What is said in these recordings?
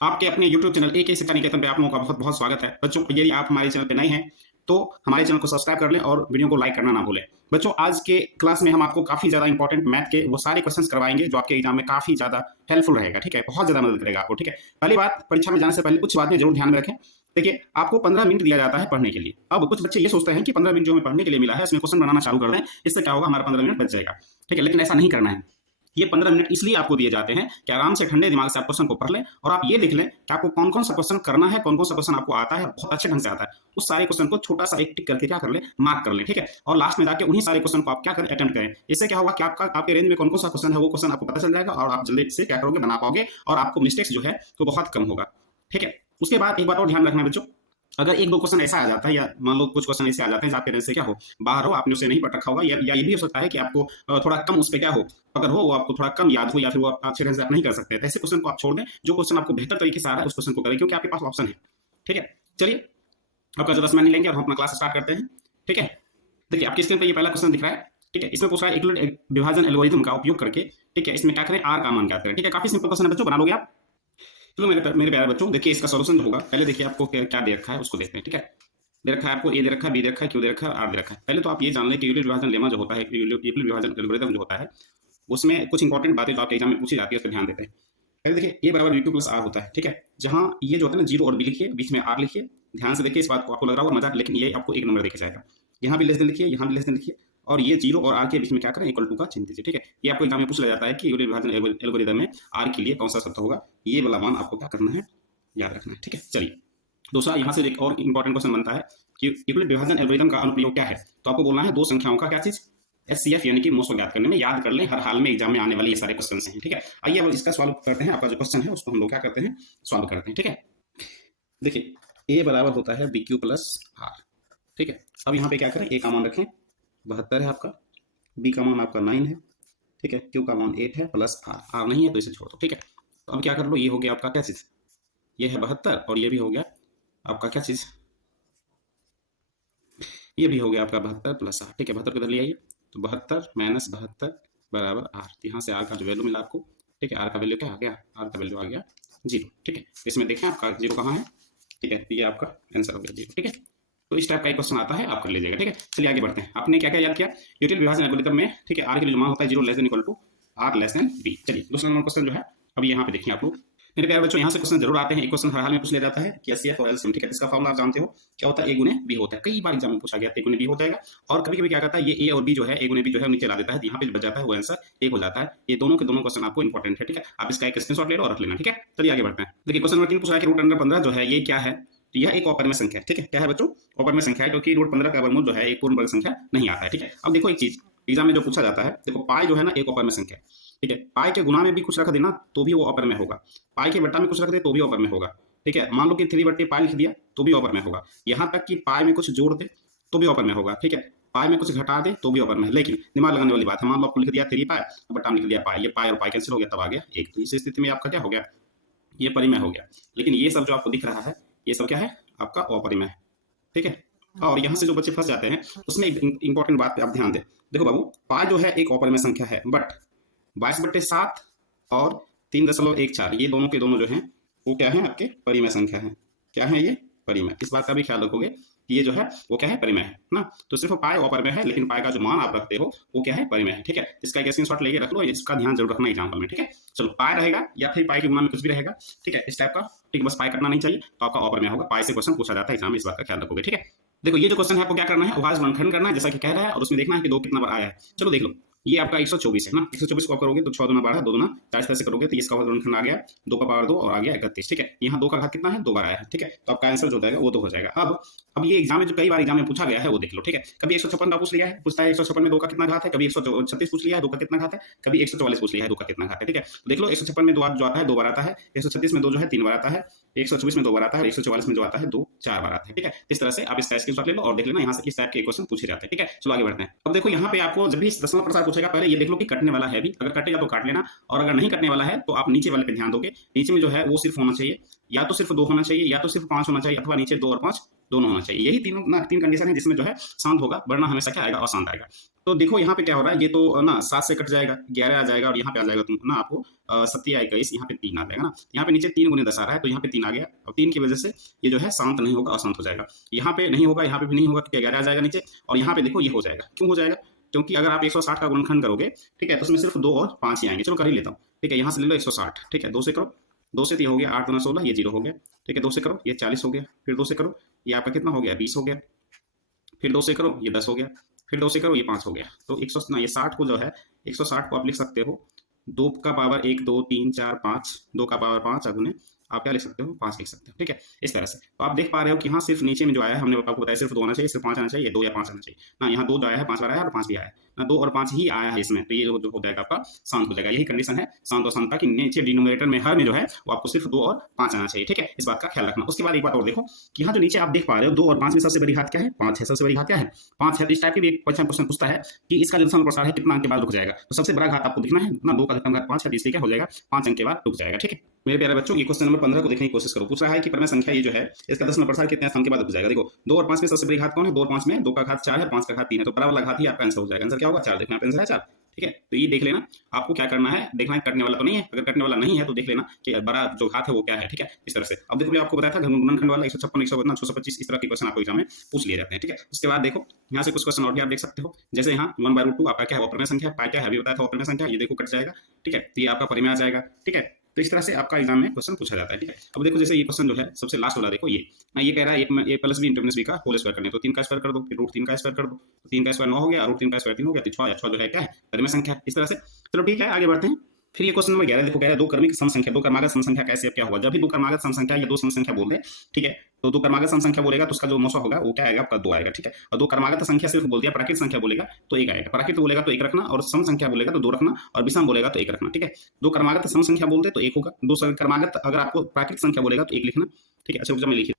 आपके अपने YouTube channel एक शिक्षा निकेतन पे आप लोगों का बहुत बहुत स्वागत है। बच्चों, यदि आप हमारे चैनल पे नए हैं तो हमारे चैनल को सब्सक्राइब कर लें और वीडियो को लाइक करना ना भूलें। बच्चों, आज के क्लास में हम आपको काफी ज्यादा इंपॉर्टेंट मैथ के वो सारे क्वेश्चंस करवाएंगे जो आपके एग्जाम में काफी ज्यादा हेल्पफुल रहेगा। ठीक है, बहुत ज्यादा मदद करेगा आपको। ठीक है, पहली बात, परीक्षा में जाने से पहले कुछ बातें जरूर ध्यान में रखें। देखिए, आपको 15 मिनट दिया जाता है पढ़ने के लिए। अब कुछ बच्चे ये सोचते हैं कि 15 मिनट जो हमें पढ़ने के लिए मिला है उसमें क्वेश्चन बनाना चालू कर दें, इससे क्या होगा, हमारा 15 मिनट बच जाएगा। ठीक है, लेकिन ऐसा नहीं करना है। ये 15 मिनट इसलिए आपको दिए जाते हैं कि आराम से ठंडे दिमाग से आप क्वेश्चन को पढ़ लें और आप ये देख लें कि आपको कौन कौन सा क्वेश्चन करना है, कौन कौन सा क्वेश्चन आपको आता है, बहुत अच्छे ढंग से आता है। उस सारे क्वेश्चन को छोटा सा एक टिक करके क्या कर लें, मार्क कर लें। ठीक है, और लास्ट में जाके उन्हीं सारे क्वेश्चन को आप क्या करें, अटेम्प्ट करें। इससे क्या होगा कि आपका आपके रेंज में कौन कौन सा क्वेश्चन है वो क्वेश्चन आपको पता चल जाएगा और आप जल्दी से क्या करोगे, बना पाओगे और आपको मिस्टेक्स जो है वो बहुत कम होगा। ठीक है, उसके बाद एक बात और ध्यान रखना बच्चों, अगर एक दो क्वेश्चन ऐसा आ जाता है या मान लो कुछ क्वेश्चन ऐसे आ जाते हैं आपके रेंज से क्या हो, बाहर हो, आपने उसे नहीं पढ़ रखा होगा, या ये भी हो सकता है कि आपको थोड़ा कम उस पर क्या हो, अगर हो वो आपको थोड़ा कम याद हो या फिर वो आप अच्छे ढंग से आप नहीं कर सकते हैं, तो ऐसे क्वेश्चन को आप छोड़ दें। जो क्वेश्चन आपको बेहतर तरीके से आ रहा है उस क्वेश्चन को करें, क्योंकि आपके पास ऑप्शन है। ठीक है, चलिए आपका जो 10 मिनट लेंगे और हम अपना क्लास स्टार्ट करते हैं। ठीक है, देखिए आपकी स्क्रीन पर ये पहला क्वेश्चन दिख रहा है। ठीक है, इसमें पूछा है यूक्लिड विभाजन एल्गोरिथम का उपयोग करके, ठीक है, इसमें क्या करें, आर का मान ज्ञात करें। ठीक है, काफी सिंपल क्वेश्चन है बच्चों, बना लोगे आप। चलो मेरे प्यारे बच्चों, देखिए इसका सॉल्यूशन जो होगा, पहले देखिए आपको क्या दे रखा है उसको देखते हैं। ठीक है, दे रखा है आपको, ए दे रखा है, बी दे रखा है, क्यू दे रखा है, आर दे रखा है। पहले तो आप ये जान लें कि यूक्लिड विभाजन लेमा जो होता है, यूक्लिड विभाजन एल्गोरिथम जो होता है, उसमें कुछ इंपॉर्टेंट बातें जो आपके एग्जाम में पूछी जाती है उस पर ध्यान देते हैं। पहले देखिए, ए बराबर बी क्यू प्लस आर होता है। ठीक है, जहां ये जो होता है ना, जीरो और बी लिखिए, बीच में आर लिखिए। ध्यान से देखिए, इस बात को आपको लग रहा होगा मजाक, लेकिन ये आपको एक नंबर देखा जाएगा। यहाँ भी लेस देन लिखिए, यहाँ भी लेस देन लिखिए, और ये जीरो और आर के बीच में क्या करें, इक्वल टू का चिन्ह दीजिए। ठीक है, ये आपको एग्जाम में पूछ लिया जाता है कि यूक्लिड विभाजन एल्गोरिथम में आर के लिए कौन सा शब्द होगा, ये वाला मान आपको क्या करना है, याद रखना है। ठीक है, चलिए दूसरा, यहाँ से एक और इंपॉर्टेंट क्वेश्चन बनता है कि यूक्लिड विभाजन एल्गोरिथम का अनुप्रयोग क्या है। तो आपको बोलना है दो संख्याओं का क्या चीज, एचसीएफ यानी कि मोस्ट ज्ञात करने में। याद कर लें, हर हाल में एग्जाम में आने वाले ये सारे क्वेश्चन हैं। ठीक है, आइए अब इसका सॉल्व करते हैं। आपका जो क्वेश्चन है उसको हम लोग क्या करते हैं, सॉल्व करते हैं। ठीक है, देखिए ए बराबर होता है बी क्यू प्लस आर। ठीक है, अब यहाँ पे क्या करें, ए का मान रखें 72 है आपका, बी का मान आपका 9 है, ठीक है, क्यू का मान 8 है, प्लस आर, आर नहीं है तो इसे छोड़ दो। ठीक है, तो अब क्या कर लो, ये हो गया आपका क्या चीज, ये है 72 और ये भी हो गया आपका क्या चीज, ये भी हो गया आपका 72 प्लस आर। ठीक है, 72 किधर ले आइए, तो 72 माइनस 72 बराबर आर। यहाँ से आर का जो वैल्यू मिला आपको, ठीक है, आर का वैल्यू क्या आ गया, आर का वैल्यू आ गया 0। ठीक है, इसमें देखें आपका 0 कहाँ है। ठीक है, ये आपका आंसर हो गया 0। ठीक है, तो इस टाइप का एक क्वेश्चन आता है, आप कर लीजिएगा। ठीक है, चलिए आगे बढ़ते हैं। आपने क्या क्या याद किया, यूटिल विभाजन एल्गोरिथम में। ठीक है, आर के लिए जो मान होता है 0 less than equal to r less than b. चलिए दूसरा नंबर क्वेश्चन जो है, अब यहाँ पे देखिए आप लोग मेरे प्यारे बच्चों, यहाँ से क्वेश्चन जरूर आते हैं। एक क्वेश्चन हर हाल में पूछ लिया जाता है कि एचसीएफ और एलसीएम। ठीक है, इसका फॉर्मूला आप जानते हो क्या होता है, ए गुने बी होता है। कई बार एग्जाम में पूछा गया, ए गुने बी हो जाएगा। और कभी कभी क्या करता है, ये ए और बी जो है, ए गुने बी जो है नीचे ला देता है, यहाँ पे बच जाता है वो आंसर एक हो जाता है। ये दोनों के दोनों क्वेश्चन आपको इंपॉर्टेंट है। ठीक है, आप इसका एक स्क्रीनशॉट ले लो और रख लेना। ठीक है, चलिए आगे बढ़ते हैं। देखिए क्वेश्चन नंबर 3 पूछा है कि रूट अंडर 15 जो है ये क्या है, तो यह एक अपरिमेय संख्या है। ठीक है, क्या है बच्चों, अपरिमेय संख्या है, क्योंकि रूट 15 का वर्गमूल जो है एक पूर्ण वर्ग संख्या नहीं आता है। ठीक है, अब देखो एक चीज एग्जाम में जो पूछा जाता है, देखो पाई जो है ना एक अपरिमेय संख्या है। ठीक है, पाई के गुना में भी कुछ रख देना तो भी वो अपरिमेय होगा, पाई के बट्टा में कुछ रख दे तो भी अपरिमेय होगा। ठीक है, मान लो कि 3 बट्टे पाई लिख दिया तो भी अपरिमेय होगा। यहाँ तक कि पाई में कुछ जोड़ दे तो भी अपरिमेय होगा। ठीक है, पाई में कुछ घटा दे तो भी अपरिमेय। लेकिन दिमाग लगाने वाली बात है, मान लो आपको लिख दिया 3 पाई, बट्टा में लिख दिया पाई, ये पाई और पाई कैंसिल हो गया, तब आ गया 1। तो इस स्थिति में आपका क्या हो गया, ये परिमेय हो गया। लेकिन ये सब जो आपको दिख रहा है ये सब क्या है, आपका अपरिमेय। ठीक है, और यहाँ से जो बच्चे फंस जाते हैं उसमें इंपॉर्टेंट बात पे आप ध्यान दें। देखो बाबू, पाई जो है एक अपरिमेय संख्या है, बट 22/7 और 3.14 ये दोनों के दोनों जो हैं वो क्या है, आपके परिमेय संख्या है। क्या है ये, परिमेय। इस बात का भी ख्याल रखोगे कि ये जो है वो क्या है, परिमेय है ना। तो सिर्फ पाई अपरिमेय है, लेकिन पाई का जो मान आप रखते हो वो क्या है, परिमेय है। ठीक है, इसका एक स्क्रीनशॉट लेके रख लो, इसका ध्यान जरूर रखना एग्जाम्पल में। ठीक है, चलो पाई रहेगा या फिर पाई के गुना में कुछ भी रहेगा। ठीक है, इस टाइप का, ठीक, बस पाई करना नहीं चाहिए, तो आपका अपरिमेय होगा। पाई से क्वेश्चन पूछा जाता है एग्जाम में, इस बात का ख्याल रखोगे। ठीक है, देखो ये जो क्वेश्चन है आपको क्या करना है, अभाज्य गुणनखंड करना है जैसा कि कह रहा है, और उसमें देखना है कि 2 कितना बार आया है। चलो देख लो, ये आपका 124 है ना, 124 को आप करोगे तो 6 दूना 12, 2 दूना 4 तरह से करोगे तो इसका गुणनखंड आ गया 2 का पावर 2 और आ गया 31। ठीक है, यहाँ 2 का घात कितना है, 2 बार आया है। ठीक है, तो आपका आंसर जो हो जाएगा वो 2 हो जाएगा। अब ये एग्जाम में जो कई बार एग्जाम में पूछा गया है वो देख लो। ठीक है, कभी 156 का पूछ लिया है, पूछता है 156 में 2 का कितना घात है, कभी 136 पूछ लिया है 2 का कितना घात है, कभी 144 पूछ लिया है 2 का कितना घात है। ठीक है, तो देख लो 156 में 2 जो आता है 2 बार आता है, 136 में 2 जो है 3 बार आता है, 124 में 2 बार आता है, 144 में जो आता है 2 4 बार आता है। ठीक है, इस तरह से आप इसका स्क्रीनशॉट ले लो और देख लेना यहाँ से किस टाइप के क्वेश्चन पूछे जाते हैं। ठीक है, चलो आगे बढ़ते हैं। अब देखो यहाँ पे आपको जब भी दशमलव प्रसार पूछेगा, पहले ये देख लो कि कटने वाला है भी, अगर कटेगा तो काट लेना, और अगर नहीं कटने वाला है तो आप नीचे वाले पे ध्यान दोगे। नीचे में जो है वो सिर्फ होना चाहिए, या तो सिर्फ 2 होना चाहिए, या तो सिर्फ 5 होना चाहिए, अथवा नीचे 2 और 5 दोनों होना चाहिए। यही तीनों ना 3 कंडीशन है जिसमें जो है शांत होगा, वरना हमेशा क्या आएगा, अशांत आएगा। तो देखो यहाँ पे क्या हो रहा है, ये तो ना 7 से कट जाएगा, 11 आ जाएगा, और यहाँ पे आ जाएगा तुम ना आपको 27 यहाँ पे 3 आ जाएगा ना। यहाँ पे नीचे 3 गुने 10 आ रहा है, तो यहाँ पे 3 आ गया, और 3 की वजह से ये जो है शांत नहीं होगा, अशांत हो जाएगा। यहाँ पे नहीं होगा, यहाँ पे भी नहीं होगा, क्योंकि 11 आ जाएगा नीचे, और यहाँ पे देखो ये हो जाएगा। क्यों हो जाएगा? क्योंकि अगर आप 160 का गुणनखंड करोगे, ठीक है, तो उसमें सिर्फ 2 और 5 ही आएंगे। चलो कर ही लेता हूँ, ठीक है। यहाँ से ले लो 160, ठीक है, 2 से करो, 2 से तो ये हो गया 8 गुना 16, ये 0 हो गया, ठीक है। 2 से करो, ये 40 हो गया, फिर 2 से करो, ये आपका कितना हो गया, 20 हो गया, फिर 2 से करो, ये 10 हो गया, फिर 2 से करो, ये 5 हो गया। तो 100 ना, ये 60 को जो है 160 को आप लिख सकते हो 2 का पावर 1 2 3 4 5, 2 का पावर 5 अगुने आप क्या लिख सकते हो, 5 लिख सकते हो, ठीक है, इस तरह से। तो आप देख पा रहे हो कि हाँ सिर्फ नीचे में जो आया है, हमने आपको बताया सिर्फ 2 आना चाहिए, सिर्फ 5 आना चाहिए, 2 या 5 आना चाहिए ना। यहाँ 2 जो आया है, 5 बार आया और 5 भी आया है ना, 2 और 5 ही आया है इसमें, तो ये जो हो जाएगा आपका शांत हो जाएगा। यही कंडीशन है शांत और शांता की, नीचे डिनोमिनेटर में हर में जो है वो आपको सिर्फ 2 और 5 आना चाहिए, ठीक है। इस बात का ख्याल रखना। उसके बाद एक बात और देखो कि यहाँ जो नीचे आप देख पा रहे हो 2 और 5 में सबसे बड़ी घात क्या है, 5 है। सबसे बड़ी घात क्या है, 5 है। तो इस टाइप की भी एक क्वेश्चन पूछता है कि इसका जो दशमलव प्रसार है कितना अंक के बाद रुक जाएगा। तो सबसे बड़ा घात आपको दिखना है ना, 2 का घात 5 है, इसलिए क्या हो जाएगा, 5 अंक के बाद रुक जाएगा, ठीक है। मेरे प्यारे बच्चों, ये क्वेश्चन नंबर 15 को देखने की कोशिश करो। पूछ रहा है कि परिमेय संख्या ये जो है इसका दशमलव प्रसार कितने अंक के बाद रुक जाएगा। देखो 2 और 5 में सबसे बड़ी घात कौन है, 2 और 5 में 2 का घात 4 है, 5 का घात 3 है, तो बड़ा वाला घात ही आपका आंसर हो जाएगा। आंसर क्या होगा, 4। देखना आप आंसर है 4, ठीक है। तो ये देख लेना, आपको क्या करना है, देखना है कटने वाला तो नहीं है। अगर कटने वाला नहीं है तो देख लेना कि बड़ा जो घात है वो क्या है, ठीक है, इस तरह से। अब देखो मैं आपको बताया था गुणनखंड वाला 156 125 इस तरह के क्वेश्चन आपको एग्जाम में पूछ लिए जाते हैं, ठीक है। उसके बाद देखो यहाँ से कुछ क्वेश्चन और भी आप देख सकते हो, जैसे यहाँ 1/√2 आपका क्या है, अपरिमेय संख्या, पाई क्या है अभी बताया था, अपरिमेय संख्या, ये देखो कट जाएगा, ठीक है। तो ये आपका परिमेय आ जाएगा, ठीक है। तो इस तरह से आपका एग्जाम में क्वेश्चन पूछा जाता है, ठीक है। अब देखो जैसे ये क्वेश्चन जो है सबसे लास्ट वाला, देखो ये ना, ये कह रहा है a plus b into b का होल स्क्वायर करने, तो 3 का स्क्वायर कर दो, फिर √3 का स्क्वायर कर दो, तो 3 का स्क्वायर 9 हो गया, और √3 का स्क्वायर 3 हो गया, तो 6 जो है क्या है, परिमेय संख्या, इस तरह से। चलो ठीक है, आगे बढ़ते हैं। फिर ये क्वेश्चन नंबर 11 देखो, कह रहा है 2 क्रमिक सम संख्या, 2 क्रमागत सम संख्या कैसे, अब क्या होगा, जब भी 2 क्रमागत सम संख्या या 2 सम संख्या बोल दे, ठीक है, तो 2 क्रमागत सम संख्या बोलेगा तो उसका जो मौसा होगा वो क्या आएगा, आपका 2 आएगा, ठीक है। और 2 क्रमागत संख्या सिर्फ बोल दिया, प्राकृत संख्या बोलेगा तो 1 आएगा, प्राकृत बोलेगा तो 1 रखना, और सम संख्या बोलेगा तो 2 रखना, और विषम बोलेगा तो 1 रखना, ठीक है। 2 क्रमागत सम संख्या बोलते तो 1 होगा, 2 क्रमागत अगर आपको प्राकृत संख्या बोलेगा तो 1 लिखना, ठीक है। अच्छा रुक जा, मैं लिखी,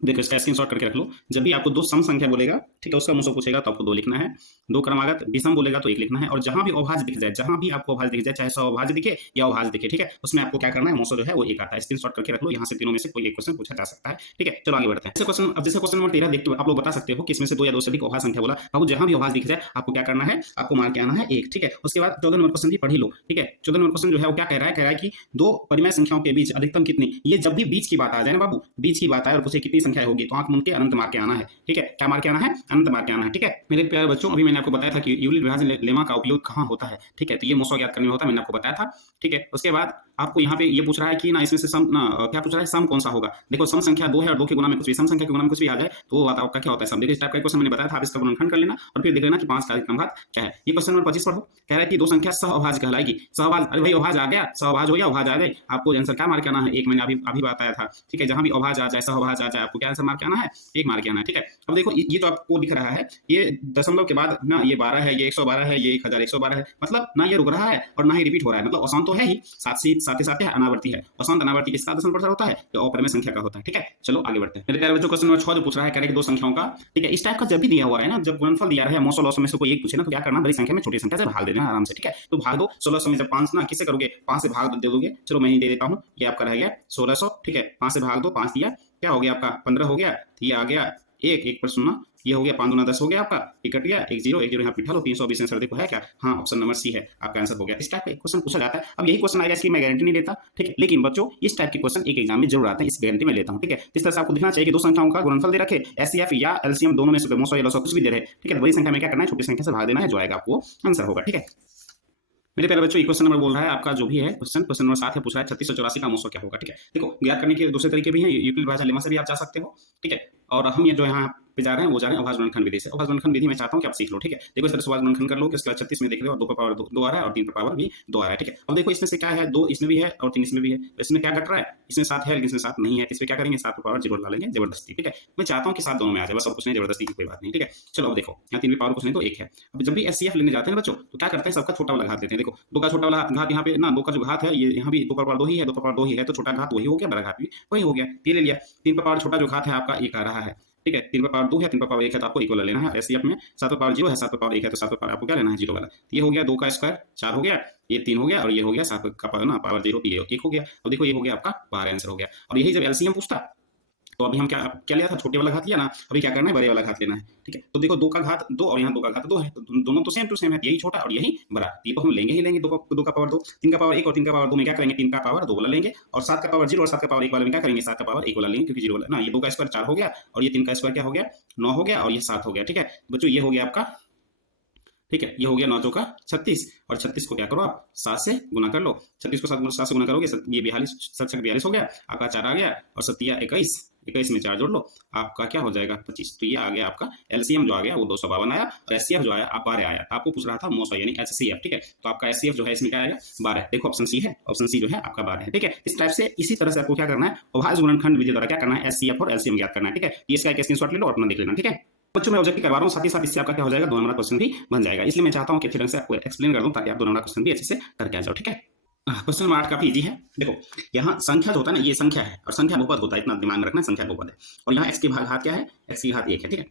देखो इसका स्क्रीनशॉट करके रख लो। जब भी आपको 2 सम संख्या बोलेगा, ठीक है, उसका मुझसे पूछेगा तो आपको 2 लिखना है, 2 क्रमागत विषम बोलेगा तो 1 लिखना है, और जहां भी अभाज्य दिख जाए, जहां भी आपको अभाज्य दिख जाए, चाहे सअभाज्य दिखे या अभाज्य दिखे, ठीक है, उसमें आपको क्या करना है, मुझसे जो है वो 1 आता है। स्क्रीनशॉट करके रख लो, यहाँ से तीनों में से कोई एक क्वेश्चन पूछा जा सकता है, ठीक है। चलो आगे बढ़ते हैं। क्वेश्चन, अब जैसे क्वेश्चन नंबर 13 देखते आप लोग बता सकते हो कि इसमें से 2 या 2 से अधिक अभाज्य संख्या बोला, बाबू जहां भी अभाज्य दिख जाए आपको क्या करना है, आपको मार के आना है 1, ठीक है। उसके बाद 14 नंबर क्वेश्चन भी पढ़ ही लो, ठीक है। 14 नंबर क्वेश्चन जो है वो क्या कह रहा है, कह रहा है कि 2 परिमेय संख्याओं के बीच अधिकतम कितनी, ये जब भी बीच की बात आ जाए ना बाबू, बीच की बात आए और पूछे कितनी संख्या होगी, तो आंख मूंद के अनंत मार के आना है, ठीक है। क्या मार के आना है, अनंत मार के आना है, ठीक है। मेरे प्यारे बच्चों, अभी मैंने आपको बताया था कि यूक्लिड विभाजन लेमा का उपयोग कहाँ होता है, ठीक है, तो ये मोसा ज्ञात करने में होता है, मैंने आपको बताया था, ठीक है। उसके बाद आपको यहाँ पे ये पूछ रहा है कि ना इसमें से सम ना क्या पूछ रहा है, सम कौन सा होगा। देखो सम संख्या 2 है और 2 के गुणा में कुछ भी, सम संख्या के गुणा में कुछ भी आ जाए तो वो बात आपका क्या होता है, सम। देखो इस टाइप का क्वेश्चन मैंने बताया था, आप इसका गुणनखंड कर लेना और फिर देख लेना कि 5 का अधिकतम घात क्या है। ये क्वेश्चन नंबर 25 पढ़ो, कह रहा है कि 2 संख्या सहअभाज्य कहलाएगी। सहअभाज्य, अरे भाई अभाज्य आ गया, सहअभाज्य हो गया, अभाज्य आ गए, आपको आंसर क्या मार के आना है, 1। मैंने अभी बताया था, ठीक है। जहां भी अभाज्य आ जाए, सहअभाज्य आ जाए, आपको क्या आंसर मार के आना है, 1 मार के आना है, ठीक है। अब देखो ये जो आपको दिख रहा है, ये दशमलव के बाद ना ये 12 है, ये 112 है, ये 1112 है, मतलब ना ये रुक रहा है और ना ही रिपीट हो रहा है, मतलब अशांत तो है ही, साथ ही साथ अनावर्ती है। अशांत अनावर्ती किसका दशमलव प्रसार होता है, तो अपरिमेय संख्या का होता है, ठीक है। चलो आगे बढ़ते हैं। मेरे प्यारे बच्चों, क्वेश्चन नंबर 6 जो पूछ रहा है, कह रहा है कि 2 संख्याओं का, ठीक है, इस टाइप का जब भी दिया हुआ है ना, जब गुणनफल दिया है, मौसम लॉस में से कोई एक पूछे ना, तो क्या करना, बड़ी संख्या में छोटी संख्या से भाग दे देना आराम से, ठीक है। तो भाग दो 1600 में, जब 5 ना किससे करोगे, 5 से भाग दे दोगे। चलो मैं ही दे देता हूँ, ये आपका रह गया 1600, ठीक है। 5 से भाग दो, 5 दिया, क्या हो गया आपका 15 हो गया, ये आ गया 1 पर सुनना, ये हो गया 5 दूना 10 हो गया आपका, ये कट गया 1 0 यहाँ बिठा लो, 320 आंसर देखो है क्या, हाँ ऑप्शन नंबर सी है आपका आंसर हो गया। इस टाइप का क्वेश्चन पूछा जाता है। अब यही क्वेश्चन आएगा, इसकी मैं गारंटी नहीं देता, ठीक है, लेकिन बच्चों इस टाइप के क्वेश्चन एक एग्जाम में जरूर आते हैं, इस गारंटी में लेता हूँ, ठीक है। इस तरह से आपको दिखना चाहिए कि 2 संख्याओं का गुणनफल दे रखे, एचसीएफ या एलसीएम दोनों में से कुछ भी दे रहे, ठीक है। बड़ी संख्या में क्या करना है, छोटी संख्या से भाग देना है, जो आएगा आपको आंसर होगा, ठीक है। मेरे प्यारे बच्चों, क्वेश्चन नंबर बोल रहा है आपका जो भी है क्वेश्चन नंबर 7 है, पूछ रहा है 3684 का मौसो क्या होगा, ठीक है। देखो ज्ञात करने के दूसरे तरीके भी हैं, यूक्लिड विभाजन लेमा से भी आप जा सकते हो, ठीक है। और हम ये जो यहाँ पे जा रहे हैं वो जा रहे हैं अभाज्य गुणनखंड विधि से। अभाज्य गुणनखंड विधि मैं चाहता हूँ कि आप सीख लो, ठीक है। देखो इस तरह से अभाज्य गुणनखंड कर लो कि इसके बाद 36 में देख रहे हो, 2 पर पावर 2 आ रहा है और 3 पर पावर भी 2 आ रहा है, ठीक है। अब देखो इसमें से क्या है, 2 इसमें भी है और 3 इसमें भी है, तो इसमें क्या घट रहा है, इसमें 7 है लेकिन इसमें 7 नहीं है, इसमें क्या करेंगे, 7 पर पावर 0 डालेंगे जबरदस्ती, ठीक है। मैं चाहता हूँ कि 7 दोनों में आ जाए, बस, अब कुछ नहीं, जबरदस्ती की कोई बात नहीं, ठीक है। चलो अब देखो यहाँ 3 पर पावर कुछ नहीं तो 1 है। अब जब भी एचसीएफ लेने जाते हैं बच्चों, तो क्या करते हैं, सबका छोटा वाला घात देते हैं। देखो 2 का छोटा वाला घात यहाँ पे ना, 2 का जो घात है ये यहाँ भी 2 पर पावर 2 ही है, 2 पर पावर 2 ही है, तो छोटा घात वही हो गया, बड़ा घात भी वही हो गया, ये ले लिया। 3 पर पावर छोटा जो घात है आपका 1 आ रहा है, ठीक है। 3 पर पावर 2 है, 3 पर पावर 1 है, तो आपको इक्वल लेना है। एचसीएफ में 7 पर पावर 0 है, 7 पर पावर 1 है, तो 7 पर पावर आपको क्या लेना है, 0 वाला। ये हो गया 2 का स्क्वायर 4 हो गया, ये 3 हो गया, और ये हो गया 7 का पावर ना पावर 0, ये 1 हो गया। अब देखो ये हो गया आपका 12 आंसर हो गया। और यही जब एलसीएम पूछता तो अभी हम क्या क्या लिया था, छोटे वाला घात लिया ना, अभी क्या करना है, बड़े वाला घात लेना है, ठीक है। तो देखो 2 का घात 2 और यहाँ 2 का घात 2 है, तो दोनों तो सेम टू सेम है, यही छोटा और यही बड़ा, ये तो हम लेंगे ही लेंगे। 2 का पावर 2, 3 का पावर 1 और 3 का पावर 2 में क्या करेंगे, 3 का पावर 2 वाला लेंगे, और 7 का पावर 0 और 7 का पावर 1 वाले में क्या करेंगे, 7 का पावर 1 वाला लेंगे, क्योंकि 0 वाला ना, ये 2 का स्क्वायर 4 हो गया, और ये 3 का स्क्वायर क्या हो गया, 9 हो गया, और ये 7 हो गया, ठीक है बच्चों। ये हो गया आपका, ठीक है, ये हो गया 9 चौका 36, और 36 को क्या करो आप 7 से गुना कर लो, 36 को 7 से गुना करोगे, ये 42, 7 42 हो गया, आपका 4 आ गया, और 7 21, 21 में 4 जोड़ लो, आपका क्या हो जाएगा 25। तो ये आ गया आपका एलसीएम जो आ गया वो 252 आया, और एचसीएफ जो आया आप 12 आया। आपको पूछ रहा था मोसा यानी एचसीएफ, ठीक है, तो आपका एचसीएफ जो है इसमें क्या आएगा 12, देखो ऑप्शन सी है, ऑप्शन सी जो है आपका 12 है, ठीक है। इस टाइप से इसी तरह से आपको क्या करना है, अभाज्य गुणनखंड विधि द्वारा क्या करना है, एचसीएफ और एलसीएम ज्ञात करना है, ठीक है। इसका एक स्क्रीनशॉट ले लो और अपना देख लेना, ठीक है बच्चों। मैं ऑब्जेक्टिव करवा रहा हूँ, साथ ही साथ इससे आपका क्या हो जाएगा, 2 नंबर क्वेश्चन भी बन जाएगा, इसलिए मैं चाहता हूँ कि अच्छी तरह से आपको एक्सप्लेन कर दूं, ताकि आप 2 नंबर क्वेश्चन भी अच्छे से करके आ जाओ, ठीक है। क्वेश्चन नंबर 8 काफी इजी है। देखो यहाँ संख्या जो होता है ना, ये संख्या है, और संख्या बहुपद होता है, इतना दिमाग में रखना, संख्या बहुपद है, और यहाँ x के भाग घात क्या है, x की घात 1 है, ठीक है।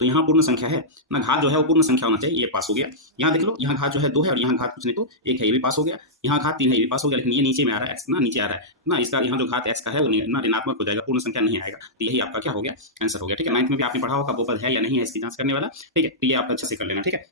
तो यहाँ पूर्ण संख्या है ना, घात जो है वो पूर्ण संख्या होना चाहिए, ये पास हो गया। यहाँ देख लो, यहाँ घात जो है 2 है, और यहाँ घात कुछ नहीं तो 1 है, ये भी पास हो गया। यहाँ घात 3 है, ये भी पास हो गया, लेकिन ये नीचे में आ रहा है, x ना नीचे आ रहा है ना, इसका यहाँ जो घात x का है वो ना ऋणात्मक हो जाएगा, पूर्ण संख्या नहीं आएगा, तो यही आपका क्या हो गया, आंसर हो गया, ठीक है। 9th में भी आपने पढ़ा होगा बहुपद है या नहीं है, इसकी जांच करने वाला, ठीक है। तो ये आप अच्छे से कर लेना, ठीक है।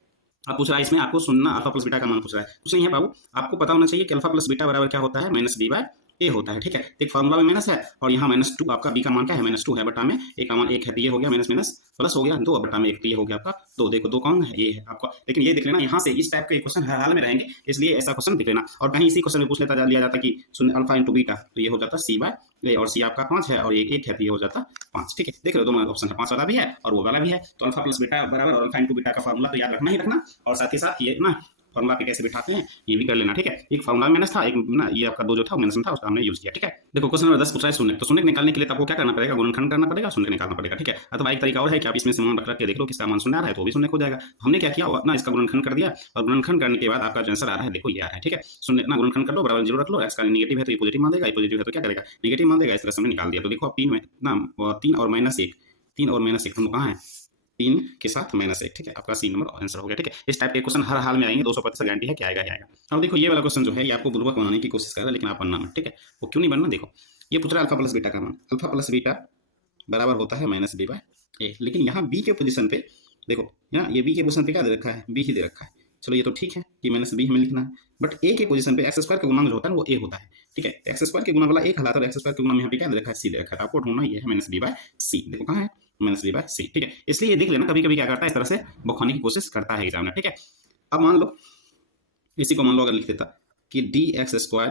अब पूछ रहा है इसमें आपको सुनना, अल्फा प्लस बीटा का मान पूछ रहा है, कुछ नहीं है बाबू, आपको पता होना चाहिए कि अल्फा प्लस बीटा बराबर क्या होता है, माइनस बी बाय ए होता है, ठीक है। एक फार्मूला में माइनस है, और यहाँ -2 आपका बी का मान क्या है, -2 है, बटा में ए का मान 1 है, तो ये हो गया माइनस माइनस प्लस हो गया 2 बटा में 1, तो ये हो गया आपका 2। देखो 2 कौन है, ये है आपका, लेकिन ये देख लेना यहाँ से इस टाइप के क्वेश्चन हर हाल में रहेंगे, इसलिए ऐसा क्वेश्चन देख लेना। और कहीं इसी क्वेश्चन में पूछ लेता लिया जाता कि अल्फा इंटू बीटा, तो ये हो जाता सी बाय ए, और सी आपका 5 है, और ये 1 है, तो ये हो जाता 5, ठीक है। देख लो दोनों ऑप्शन है, 5 वाला भी है और वो वाला भी है, तो अल्फा प्लस बीटा बराबर और अल्फा इंटू बीटा का फार्मूला तो याद रखना ही रखना, और साथ ही साथ ये ना फॉर्मूला पे कैसे बिठाते हैं ये भी कर लेना, ठीक है। एक फॉर्मूला माइनस था, एक ना ये आपका 2 जो था माइनस था, उसका हमने यूज किया, ठीक है। देखो क्वेश्चन नंबर 10 पूछ रहा है शून्य, तो शून्य निकालने के लिए आपको क्या करना पड़ेगा, गुणनखंड करना पड़ेगा, शून्य निकालना पड़ेगा, ठीक है। अथवा एक तरीका और है कि आप इसमें से मान रख के देख लो किसका मान शून्य आ रहा है, तो भी शून्य हो जाएगा। हमने क्या किया ना, इसका गुणनखंड कर दिया, और गुणनखंड करने के बाद आपका जो आंसर आ रहा है देखो ये आ रहा है, ठीक है। शून्य ना गुणनखंड कर लो, बराबर 0 रख लो, एक्स का नेगेटिव है तो ये पॉजिटिव मान देगा, ये पॉजिटिव है तो क्या करेगा, नेगेटिव मान देगा, इस तरह से हमने निकाल दिया। तो देखो अब 3 में ना 3 और -1, 3 और -1 हम कहाँ है, 3 के साथ -1, ठीक है, आपका सी नंबर आंसर हो गया, ठीक है। इस टाइप के क्वेश्चन हर हाल में आएंगे, 200% गारंटी है कि आएगा ही आएगा। अब देखो ये वाला क्वेश्चन जो है ये आपको बुर्बक बनाने की कोशिश कर रहा है, लेकिन आप बनना मत, ठीक है। वो क्यों नहीं बनना, देखो ये पूछ रहा है अल्फा प्लस बीटा का मान, अल्फा प्लस बीटा बराबर होता है -b बाय ए, लेकिन यहाँ बी के पोजीशन पे देखो, यहाँ ये बी के पोजीशन पे क्या दे रखा है, बी ही दे रखा है। चलो ये तो ठीक है कि -b हमें लिखना है, बट ए के पोजीशन पे एक्स स्क्वायर का गुणांक जो होता है वो ए होता है, ठीक है। एक्स स्क्वायर के गुना वाला एक हलाता है, एक्स स्क्वायर के गुना में यहाँ पे क्या दे रखा है, सी दे रखा है, तो आपको ढूंढना ये है -b बाय सी, देखो कहाँ है -b बाय सी, ठीक है। इसलिए ये देख लेना, कभी कभी क्या करता है इस तरह से बखाने की कोशिश करता है एग्जामिनर, ठीक है। अब मान लो इसी को मान लो अगर लिख देता कि dx²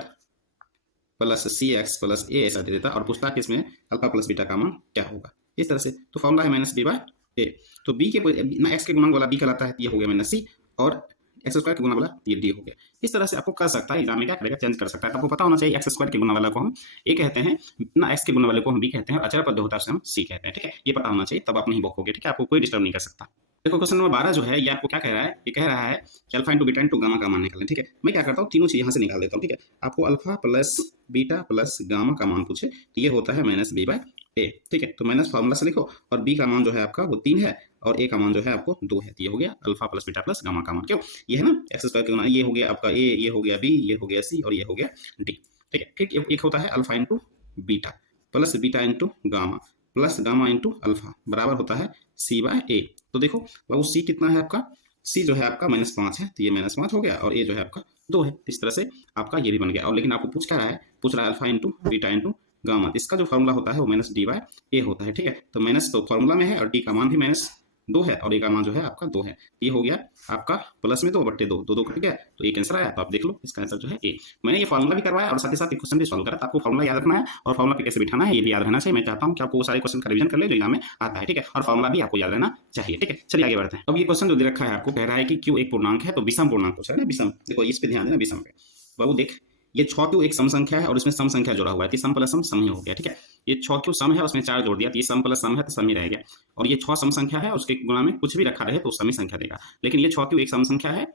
plus cx plus a ऐसा दे देता, और पूछता कि इसमें अल्फा प्लस बीटा का मान क्या होगा, इस तरह से। तो फॉर्मूला है -b बाय ए, तो b के ना x के गुणांक वाला b कहलाता है, ये हो गया -c, और एक्स स्क्वायर के गुना वाला ये d हो गया। इस तरह से आपको कर सकता है एग्जाम में, क्या करेगा चेंज कर सकता है। आपको पता होना चाहिए एक्स स्क्वायर के गुना वाला को हम a कहते हैं ना, x के गुना वाले को हम b कहते हैं, और अचर पद होता है उसे हम c कहते हैं, ठीक है। ये पता होना चाहिए, तब आप नहीं बकोगे, ठीक है, आपको कोई डिस्टर्ब नहीं कर सकता। देखो क्वेश्चन नंबर 12 जो है ये आपको क्या कह रहा है, ये कह रहा है कि alpha into beta into gamma का मान निकालें, ठीक है। मैं क्या करता हूँ तीनों चीज यहाँ से निकाल देता हूँ, ठीक है। आपको alpha plus beta plus gamma का मान पूछे तो ये होता है -b बाय ए, ठीक है। तो माइनस फार्मूला से लिखो, और b का मान जो है आपका वो 3 है, और a का मान जो है आपको 2 है, तो ये हो गया alpha plus beta plus gamma का मान, क्यों ये है ना एक्स स्क्वायर के गुना, ये हो गया आपका a, ये हो गया b, ये हो गया c, और ये हो गया d, ठीक है। फिर एक होता है alpha into beta plus beta into gamma plus gamma into alpha बराबर होता है c बाय ए। तो देखो बाबू c कितना है आपका, c जो है आपका -5 है, तो ये -5 हो गया, और a जो है आपका 2 है, इस तरह से आपका ये भी बन गया। और लेकिन आपको पूछ क्या रहा है, पूछ रहा है alpha into beta into gamma, इसका जो फार्मूला होता है वो -d बाय ए होता है, ठीक है। तो माइनस तो फार्मूला में है, और d का मान भी -2 है, और a का मान जो है आपका 2 है, ये हो गया आपका प्लस में 2 बट्टे 2, 2 कट गया, तो एक आंसर आया। तो आप देख लो इसका आंसर जो है ए। मैंने ये फार्मूला भी करवाया और साथ ही साथ एक क्वेश्चन भी सॉल्व करा, तो आपको फार्मूला याद रखना है, और फार्मूला पे कैसे बिठाना है ये भी याद रहना चाहिए। मैं चाहता हूँ कि आपको वो सारे क्वेश्चन का रिवीजन कर ले जो एग्जाम में आता है, ठीक है, और फार्मूला भी आपको याद रहना चाहिए, ठीक है। चलिए आगे बढ़ते हैं। अब ये क्वेश्चन जो दे रखा है आपको कह रहा है कि क्यों एक पूर्णांक है, तो विषम पूर्णांक पूछा है ना, विषम, देखो इस पे ध्यान देना, विषम पे बाबू देख, ये 6 एक सम संख्या है और इसमें सम संख्या जुड़ा हुआ है, तो सम प्लस सम ही हो गया, ठीक है। ये 6 सम है, उसमें 4 जोड़ दिया, तो ये सम प्लस सम है, तो सम ही रह गया। और ये 6 सम संख्या है, उसके गुणा में कुछ भी रखा रहे तो सम ही संख्या देगा, लेकिन ये 6 एक सम संख्या है,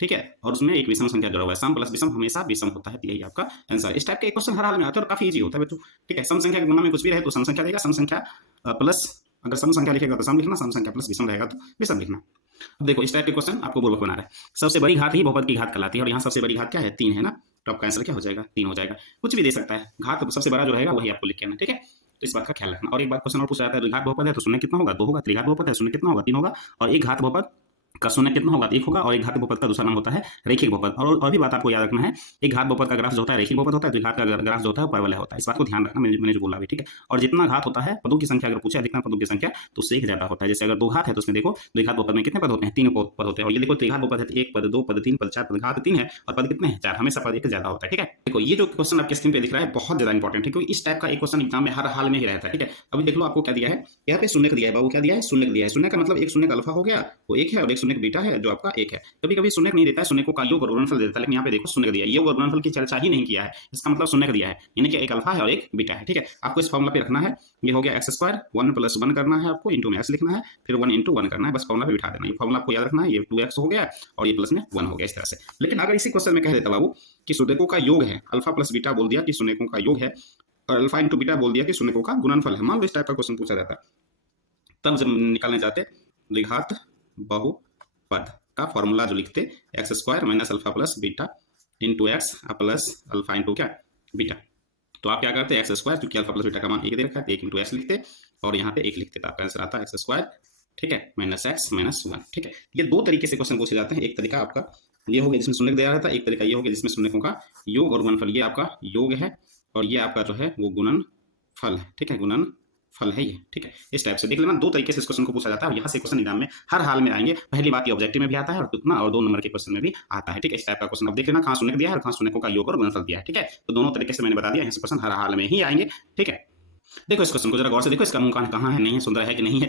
ठीक है, और उसमें एक विषम संख्या जुड़ा हुआ है, सम प्लस विषम हमेशा विषम होता है, यही आपका आंसर। इस टाइप के क्वेश्चन हर हाल में आते हैं और काफी इजी होता है बच्चों, ठीक है। सम संख्या के गुणा में कुछ भी रहे तो सम संख्या देगा, सम संख्या प्लस, अगर सम संख्या लिखेगा तो सम लिखना, सम संख्या प्लस विषम रहेगा तो विषम लिखना। अब देखो इस टाइप के क्वेश्चन आपको बुर्बक बना रहा है। सबसे बड़ी घात ही बहुपद की घात कहलाती है, और यहाँ सबसे बड़ी घात क्या है, 3 है ना, तो आपका आंसर क्या हो जाएगा, 3 हो जाएगा। कुछ भी दे सकता है, घात सबसे बड़ा जो रहेगा वही आपको लिख के आना, ठीक है। तो इस बात का ख्याल रखना। और एक बात क्वेश्चन और पूछा जाता है, द्विघात बहुपद है तो शून्य कितना होगा, 2 होगा, त्रिघात बहुपद है शून्य कितना होगा, 3 होगा, और एक घात बहुपद का शून्य कितना होगा, 1 होगा, और एक घात बहुपद का दूसरा नाम होता है रैखिक बहुपद। और भी बात आपको याद रखना है, एक घात बहुपद का ग्राफ जो होता है रैखिक बहुपद होता है, द्विघात का ग्राफ जो होता है परवलय होता है। इस बात को ध्यान रखना, मैंने जो बोला अभी, ठीक है। और जितना घात होता है पदों की संख्या अगर पूछे, अधिकतम पदों की संख्या, तो उससे एक ज्यादा होता है। जैसे अगर 2 घात है तो उसमें देखो द्विघात बहुपद में कितने पद होते हैं, 3 पद होते हैं। और ये देखो त्रिघात बहुपद है तो 1 पद, 2 पद, 3 पद, 4 पद, घात 3 है और पद कितने हैं, 4, हमेशा पद एक ज्यादा होता है, ठीक है। देखो ये जो क्वेश्चन आपके स्क्रीन पे दिख रहा है बहुत ज्यादा इंपॉर्टेंट है, क्योंकि इस टाइप का एक क्वेश्चन एग्जाम में हर हाल में ही रहता है, ठीक है। अभी देख लो आपको क्या दिया है, यहाँ पे शून्य का दिया है बाबू, क्या दिया है, शून्य का दिया है। शून्य का मतलब एक शून्य का अल्फा हो गया वो 1 है, और एक शून्य का बीटा है जो आपका 1 है। कभी कभी शून्य नहीं देता है, शून्य को का योग और गुणनफल देता है, लेकिन यहाँ पे देखो शून्य का दिया है, ये गुणनफल की चर्चा ही नहीं किया है, इसका मतलब शून्य का दिया है, यानी कि एक अल्फा है और एक बीटा है, ठीक है। आपको इस फॉर्मूला पे रखना है, ये हो गया एक्स स्क्वायर 1 प्लस 1 करना है आपको, इंटू में एक्स लिखना है, फिर 1 इंटू 1 करना है, बस फॉर्मूला पे बिठा देना। ये फॉर्मूला आपको याद रखना है, ये 2x हो गया और ये प्लस में 1 हो गया, इस तरह से। लेकिन अगर इसी क्वेश्चन में कह देता बाबू कि शून्यकों का योग है, अल्फा प्लस बीटा बोल दिया कि शून्यकों का योग है, और अल्फा इंटू बीटा बोल दिया कि शून्यकों का गुणनफल है, मान लो इस टाइप का क्वेश्चन पूछा जाता है, तब जब निकालने जाते द्विघात बहुपद का फॉर्मूला जो लिखते x square minus alpha plus beta into x plus alpha into क्या बीटा, तो आप क्या करते हैं एक्स स्क्वायर, क्योंकि अल्फा प्लस बीटा का मान 1 दे रखा है, 1 इंटू एक्स लिखते और यहाँ पे 1 लिखते, तो आपका आंसर आता है एक्स स्क्वायर, ठीक है, माइनस एक्स माइनस 1, ठीक है। ये दो तरीके से क्वेश्चन पूछे जाते हैं, एक तरीका आपका ये हो गया जिसमें शून्य दिया रहता है, एक तरीका ये हो गया जिसमें शून्यों का योग और गुणनफल, ये आपका योग है और ये आपका जो है वो गुणनफल है, ठीक है, गुणनफल है ये, ठीक है। इस टाइप से देख लेना, दो तरीके से इस क्वेश्चन को पूछा जाता है और यहाँ से क्वेश्चन एग्जाम में हर हाल में आएंगे। पहली बात ये ऑब्जेक्टिव में भी आता है और उतना और 2 नंबर के क्वेश्चन में भी आता है, ठीक है। इस टाइप का क्वेश्चन अब देख लेना, कहाँ शून्य दिया है और कहाँ शून्य का योग और गुणनफल दिया है, ठीक है। तो दोनों तरीके से मैंने बता दिया, यहाँ से क्वेश्चन हर हाल में ही आएंगे, ठीक है। देखो इस क्वेश्चन को जरा गौर से देखो, इसका मुंह कान कहाँ है, नहीं है, सुंदर है कि नहीं है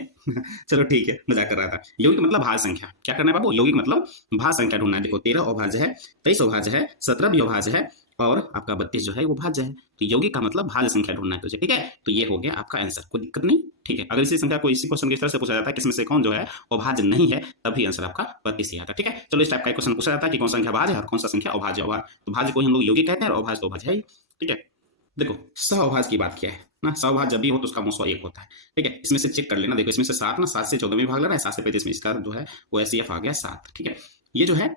चलो ठीक है, मजाक कर रहा था। यौगिक मतलब भाज्य संख्या, क्या करना है बाबू, यौगिक मतलब भाज्य संख्या ढूंढना है। देखो 13 अभाज्य है, 23 अभाज्य है, 17 भी अभाज्य है और आपका 32 जो है वो भाज्य है। तो यौगिक का मतलब भाज्य संख्या ढूंढना है तुझे, ठीक है। तो ये हो गया आपका आंसर, कोई दिक्कत नहीं, ठीक है। अगर इसी संख्या को इसी क्वेश्चन की तरह से पूछा जाता है किसमें से कौन जो है अभाज्य नहीं है, तभी आंसर आपका 32 ही आता है, ठीक है। चलो इस टाइप का क्वेश्चन पूछा जाता है कि कौन सा संख्या भाज्य है और कौन सा संख्या अभाज्य है। तो भाज्य को हम लोग यौगिक कहते हैं और अभाज्य तो अभाज्य है, ठीक है। देखो सहअभाज्य की बात किया है ना, सहअभाज्य जब भी हो तो उसका मोसवा 1 होता है, ठीक है। इसमें से चेक कर लेना, देखो इसमें से 7 ना, 7 से 14 में भाग ले रहा है, 7 से 35 में, इसका जो है वो एचसीएफ आ गया 7, ठीक है। ये जो है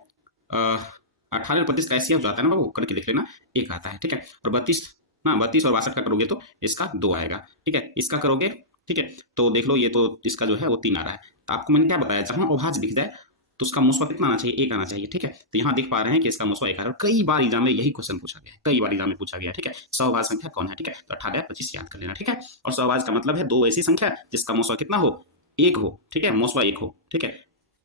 18 और 35 का एचसीएफ जो आता है ना बाबू, करके देख लेना 1 आता है, ठीक है। और 32 ना, 32 और 62 का करोगे तो इसका 2 आएगा, ठीक है। इसका करोगे, ठीक है, तो देख लो ये तो इसका जो है वो 3 आ रहा है। तो आपको मैंने क्या बताया, जहां अभाज्य दिख जाए तो उसका मुसवा कितना आना चाहिए, 1 आना चाहिए, ठीक है। तो यहाँ देख पा रहे हैं कि इसका मुसवा 1 आ रहा है। कई बार एग्जाम में यही क्वेश्चन पूछा गया है, कई बार एग्जाम में पूछा गया है, ठीक है। सहअभाज्य संख्या कौन है, ठीक है। तो 18 25 याद कर लेना, ठीक है। और सहअभाज्य का मतलब है 2 ऐसी संख्या जिसका मुसवा कितना हो, 1 हो, ठीक है, मुसवा 1 हो, ठीक है,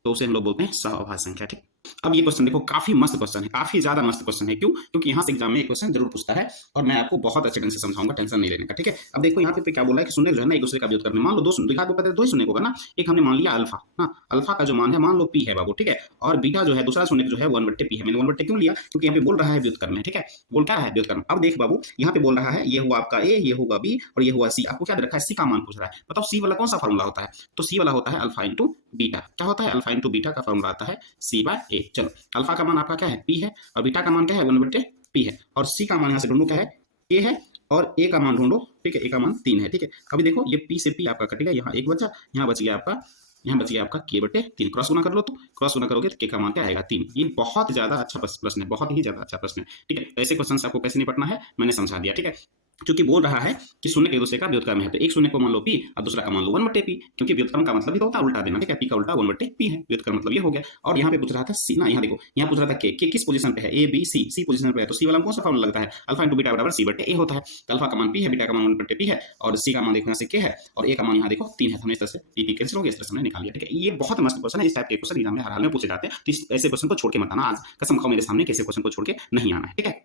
तो उसे हम लोग बोलते हैं सहअभाज्य संख्या, ठीक। अब ये क्वेश्चन देखो काफी मस्त क्वेश्चन है, काफी ज्यादा मस्त क्वेश्चन है, क्यों, क्योंकि यहाँ से एग्जाम में एक क्वेश्चन जरूर पूछता है और मैं आपको बहुत अच्छे ढंग से समझाऊंगा, टेंशन नहीं लेने का, ठीक है। अब देखो यहाँ पे क्या बोला है कि शून्य जो है ना एक दूसरे का व्युत्क्रम में, मान लो दो द्विघात बहुपद है, 2 ही शून्य होगा ना, एक हमने मान लिया अल्फा ना, अल्फा का जो मान है मान लो पी है बाबू, ठीक है। और बीटा जो है दूसरा शून्य जो है 1/p है, मैंने 1/p क्यों लिया, क्योंकि यहाँ पे बोल रहा है व्युत्क्रम में, ठीक है, बोल क्या रहा है व्युत्क्रम। अब देख बाबू यहाँ पे बोल रहा है ये हुआ आपका ए, ये होगा बी और ये हुआ सी, आपको क्या दे रखा है, सी का मान पूछ रहा है। बताओ सी वाला कौन सा फॉर्मूला होता है, तो सी वाला होता है अल्फा इंटू बीटा। क्या होता है, अल्फा इंटू बीटा का फॉर्मूला आता है c/a। चलो अल्फा का मान आपका क्या है, p है, और बीटा का मान क्या है 1/p है, और c का मान यहाँ से ढूंढो क्या है, a है, और a का मान ढूंढो, ठीक है, a का मान 3 है, ठीक है। अभी देखो ये p से p आपका कटेगा, यहाँ 1 बचा, यहाँ बच गया आपका, यहाँ बच गया आपका k/3, क्रॉस गुना कर लो, तो क्रॉस गुना करोगे तो k का मान क्या आएगा 3। ये बहुत ज्यादा अच्छा प्रश्न है, बहुत ही ज्यादा अच्छा प्रश्न है, ठीक है। ऐसे क्वेश्चन से आपको कैसे निपटना है मैंने समझा दिया, ठीक है। क्योंकि बोल रहा है कि शून्य एक दूसरे का व्युत्क्रम है, तो एक शून्य को मान लो p और दूसरा का मान लो 1/p, क्योंकि व्युत्क्रम का मतलब ही तो होता है उल्टा देना, ठीक है। p का उल्टा 1/p है, व्युत्क्रम मतलब ये हो गया। और यहाँ पे पूछ रहा था c ना, यहाँ देखो यहाँ पूछ रहा था k किस पोजीशन पे है, a b c, c position पे है, तो c वाला कौन सा फॉर्मूला लगता है, अल्फा इंटू बीटा बराबर c/a होता है। तो अल्फा का मान p है, बीटा का मान 1/p है, और c का मान देखो यहाँ से k है, और a का मान यहाँ देखो 3 है, तो हमने इस तरह से p कैंसिल हो गया, इस तरह से हमने निकाल लिया, ठीक है। ये बहुत मस्त क्वेश्चन है, इस टाइप के क्वेश्चन एग्जाम में हर हाल में पूछे जाते हैं, तो ऐसे क्वेश्चन को छोड़ के मत आना, आज कसम खाओ मेरे सामने कैसे क्वेश्चन को छोड़ के नहीं आना है, ठीक है।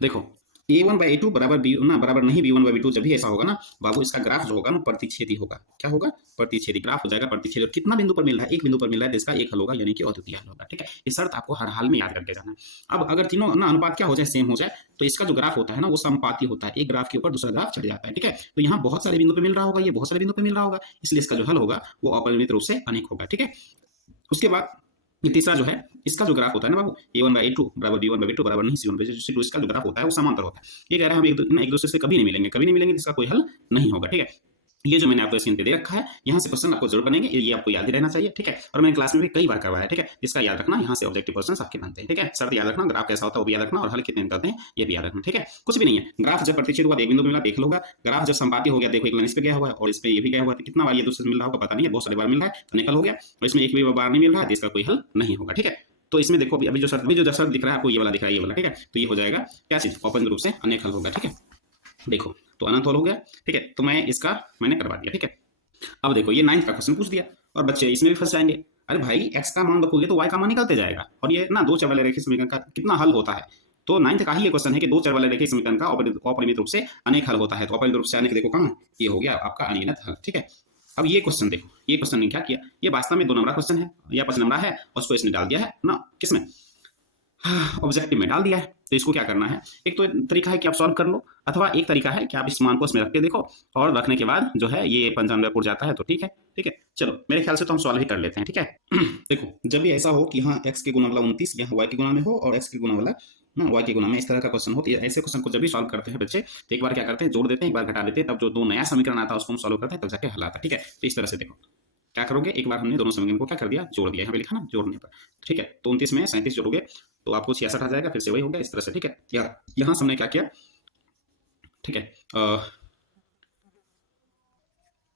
देखो a1/a2 बराबर b ना बराबर नहीं b1/b2, जब भी ऐसा होगा ना बाबू, इसका ग्राफ जो होगा ना प्रतिच्छेदी होगा, क्या होगा, प्रतिच्छेदी ग्राफ हो जाएगा, प्रतिच्छेदी। और कितना बिंदु पर मिल रहा है, एक बिंदु पर मिल रहा है, तो इसका एक हल होगा, यानी कि अद्वितीय हल होगा, ठीक है। ये शर्त आपको हर हाल में याद करके जाना है। अब अगर तीनों ना अनुपात क्या हो जाए, सेम हो जाए, तो इसका जो ग्राफ होता है ना वो समपाती होता है, एक ग्राफ के ऊपर दूसरा ग्राफ चढ़ जाता है, ठीक है। तो यहाँ बहुत सारे बिंदु पर मिल रहा होगा, ये बहुत सारे बिंदु पर मिल रहा होगा, इसलिए इसका जो हल होगा वो अपरिमित रूप से अनेक होगा, ठीक है। उसके बाद तीसरा जो है इसका जो ग्राफ होता है ना बाबू, a1/a2 बराबर b1/b2 बराबर नहीं c1/c2, इसका जो ग्राफ होता है वो समांतर होता है। ये कह रहा है हम एक दूसरे से कभी नहीं मिलेंगे, कभी नहीं मिलेंगे, इसका कोई हल नहीं होगा, ठीक है। ये जो मैंने आपको स्क्रीन पे दे रखा है, यहाँ से क्वेश्चन आपको जरूर बनेंगे, ये आपको याद ही रहना चाहिए, ठीक है। और मैंने क्लास में भी कई बार करवाया है, ठीक है। इसका याद रखना, यहाँ से ऑब्जेक्टिव क्वेश्चन आपके बनते हैं, ठीक है। शर्त याद रखना, ग्राफ कैसा होता है वो भी याद रखना, और हल कितने करते हैं ये भी याद रखना, ठीक है। कुछ भी नहीं है, ग्राफ जब प्रतिच्छेद हुआ एक बिंदु मिला देख लोगा, ग्राफ जब संपाती हो गया देखो एक लाइन इस पे गया हुआ है और इस पे ये भी गया हुआ है, कितना बार ये दूसरे से मिल रहा होगा पता नहीं है, बहुत सारे बार मिल रहा है तो निकल हो गया, और इसमें एक भी बार नहीं मिल रहा है तो इसका कोई हल नहीं होगा, ठीक है। तो इसमें देखो अभी जो शर्त दिख रहा है आपको, ये वाला दिख रहा है, ये वाला, ठीक है। तो ये हो जाएगा क्या चीज, औपनिक रूप से अनेक हल होगा, ठीक है। देखो तो अनंत हल हो गया, ठीक है। तो मैंने करवा दिया, ठीक है। अब देखो ये 9th का क्वेश्चन पूछ दिया और बच्चे इसमें भी फंस जाएंगे। अरे भाई x का मान रखोगे तो y का मान निकलते जाएगा, और ये ना दो चर वाले रेखीय समीकरण का कितना हल होता है। तो 9th का ही ये क्वेश्चन है कि दो चर वाले रेखीय समीकरण का अपरिमित रूप से अनेक हल होता है। तो अपरिमित रूप से अनेक देखो कहाँ, ये हो गया आपका अनियमित हल, ठीक है। अब ये क्वेश्चन देखो, ये क्वेश्चन ने क्या किया, ये वास्तव में 2 नंबर क्वेश्चन है या 5 नंबर है, और उसको इसने डाल दिया है ना किसमें, ऑब्जेक्टिव में डाल दिया है। तो इसको क्या करना है, एक तो तरीका है कि आप सॉल्व कर लो, अथवा एक तरीका है कि आप इस मान को इसमें रख के देखो, और रखने के बाद जो है ये पंचानवे उड़ जाता है तो ठीक है, ठीक है। चलो मेरे ख्याल से तो हम सॉल्व ही कर लेते हैं, ठीक है। देखो जब भी ऐसा हो कि हाँ x के गुना वाला 29 यहाँ y के गुना में हो और x के गुना वाला y के गुना में, इस तरह का क्वेश्चन हो, तो ऐसे क्वेश्चन को जब भी सॉल्व करते हैं बच्चे, तो एक बार क्या करते हैं जोड़ देते हैं, एक बार घटा देते हैं, तब जो दो नया समीकरण आता है उसको हम सॉल्व करते हैं, तब जाके हल आता है, ठीक है। तो इस तरह से देखो क्या करोगे, एक बार हमने दोनों समीकरण को क्या कर दिया, जोड़ दिया, यहाँ पे लिखा ना जोड़ने पर, ठीक है। तो 29 में 37 जोड़ोगे तो आपको 66 आ जाएगा, फिर से वही हो गया इस तरह से, ठीक है। यहाँ से हमने क्या किया, ठीक है,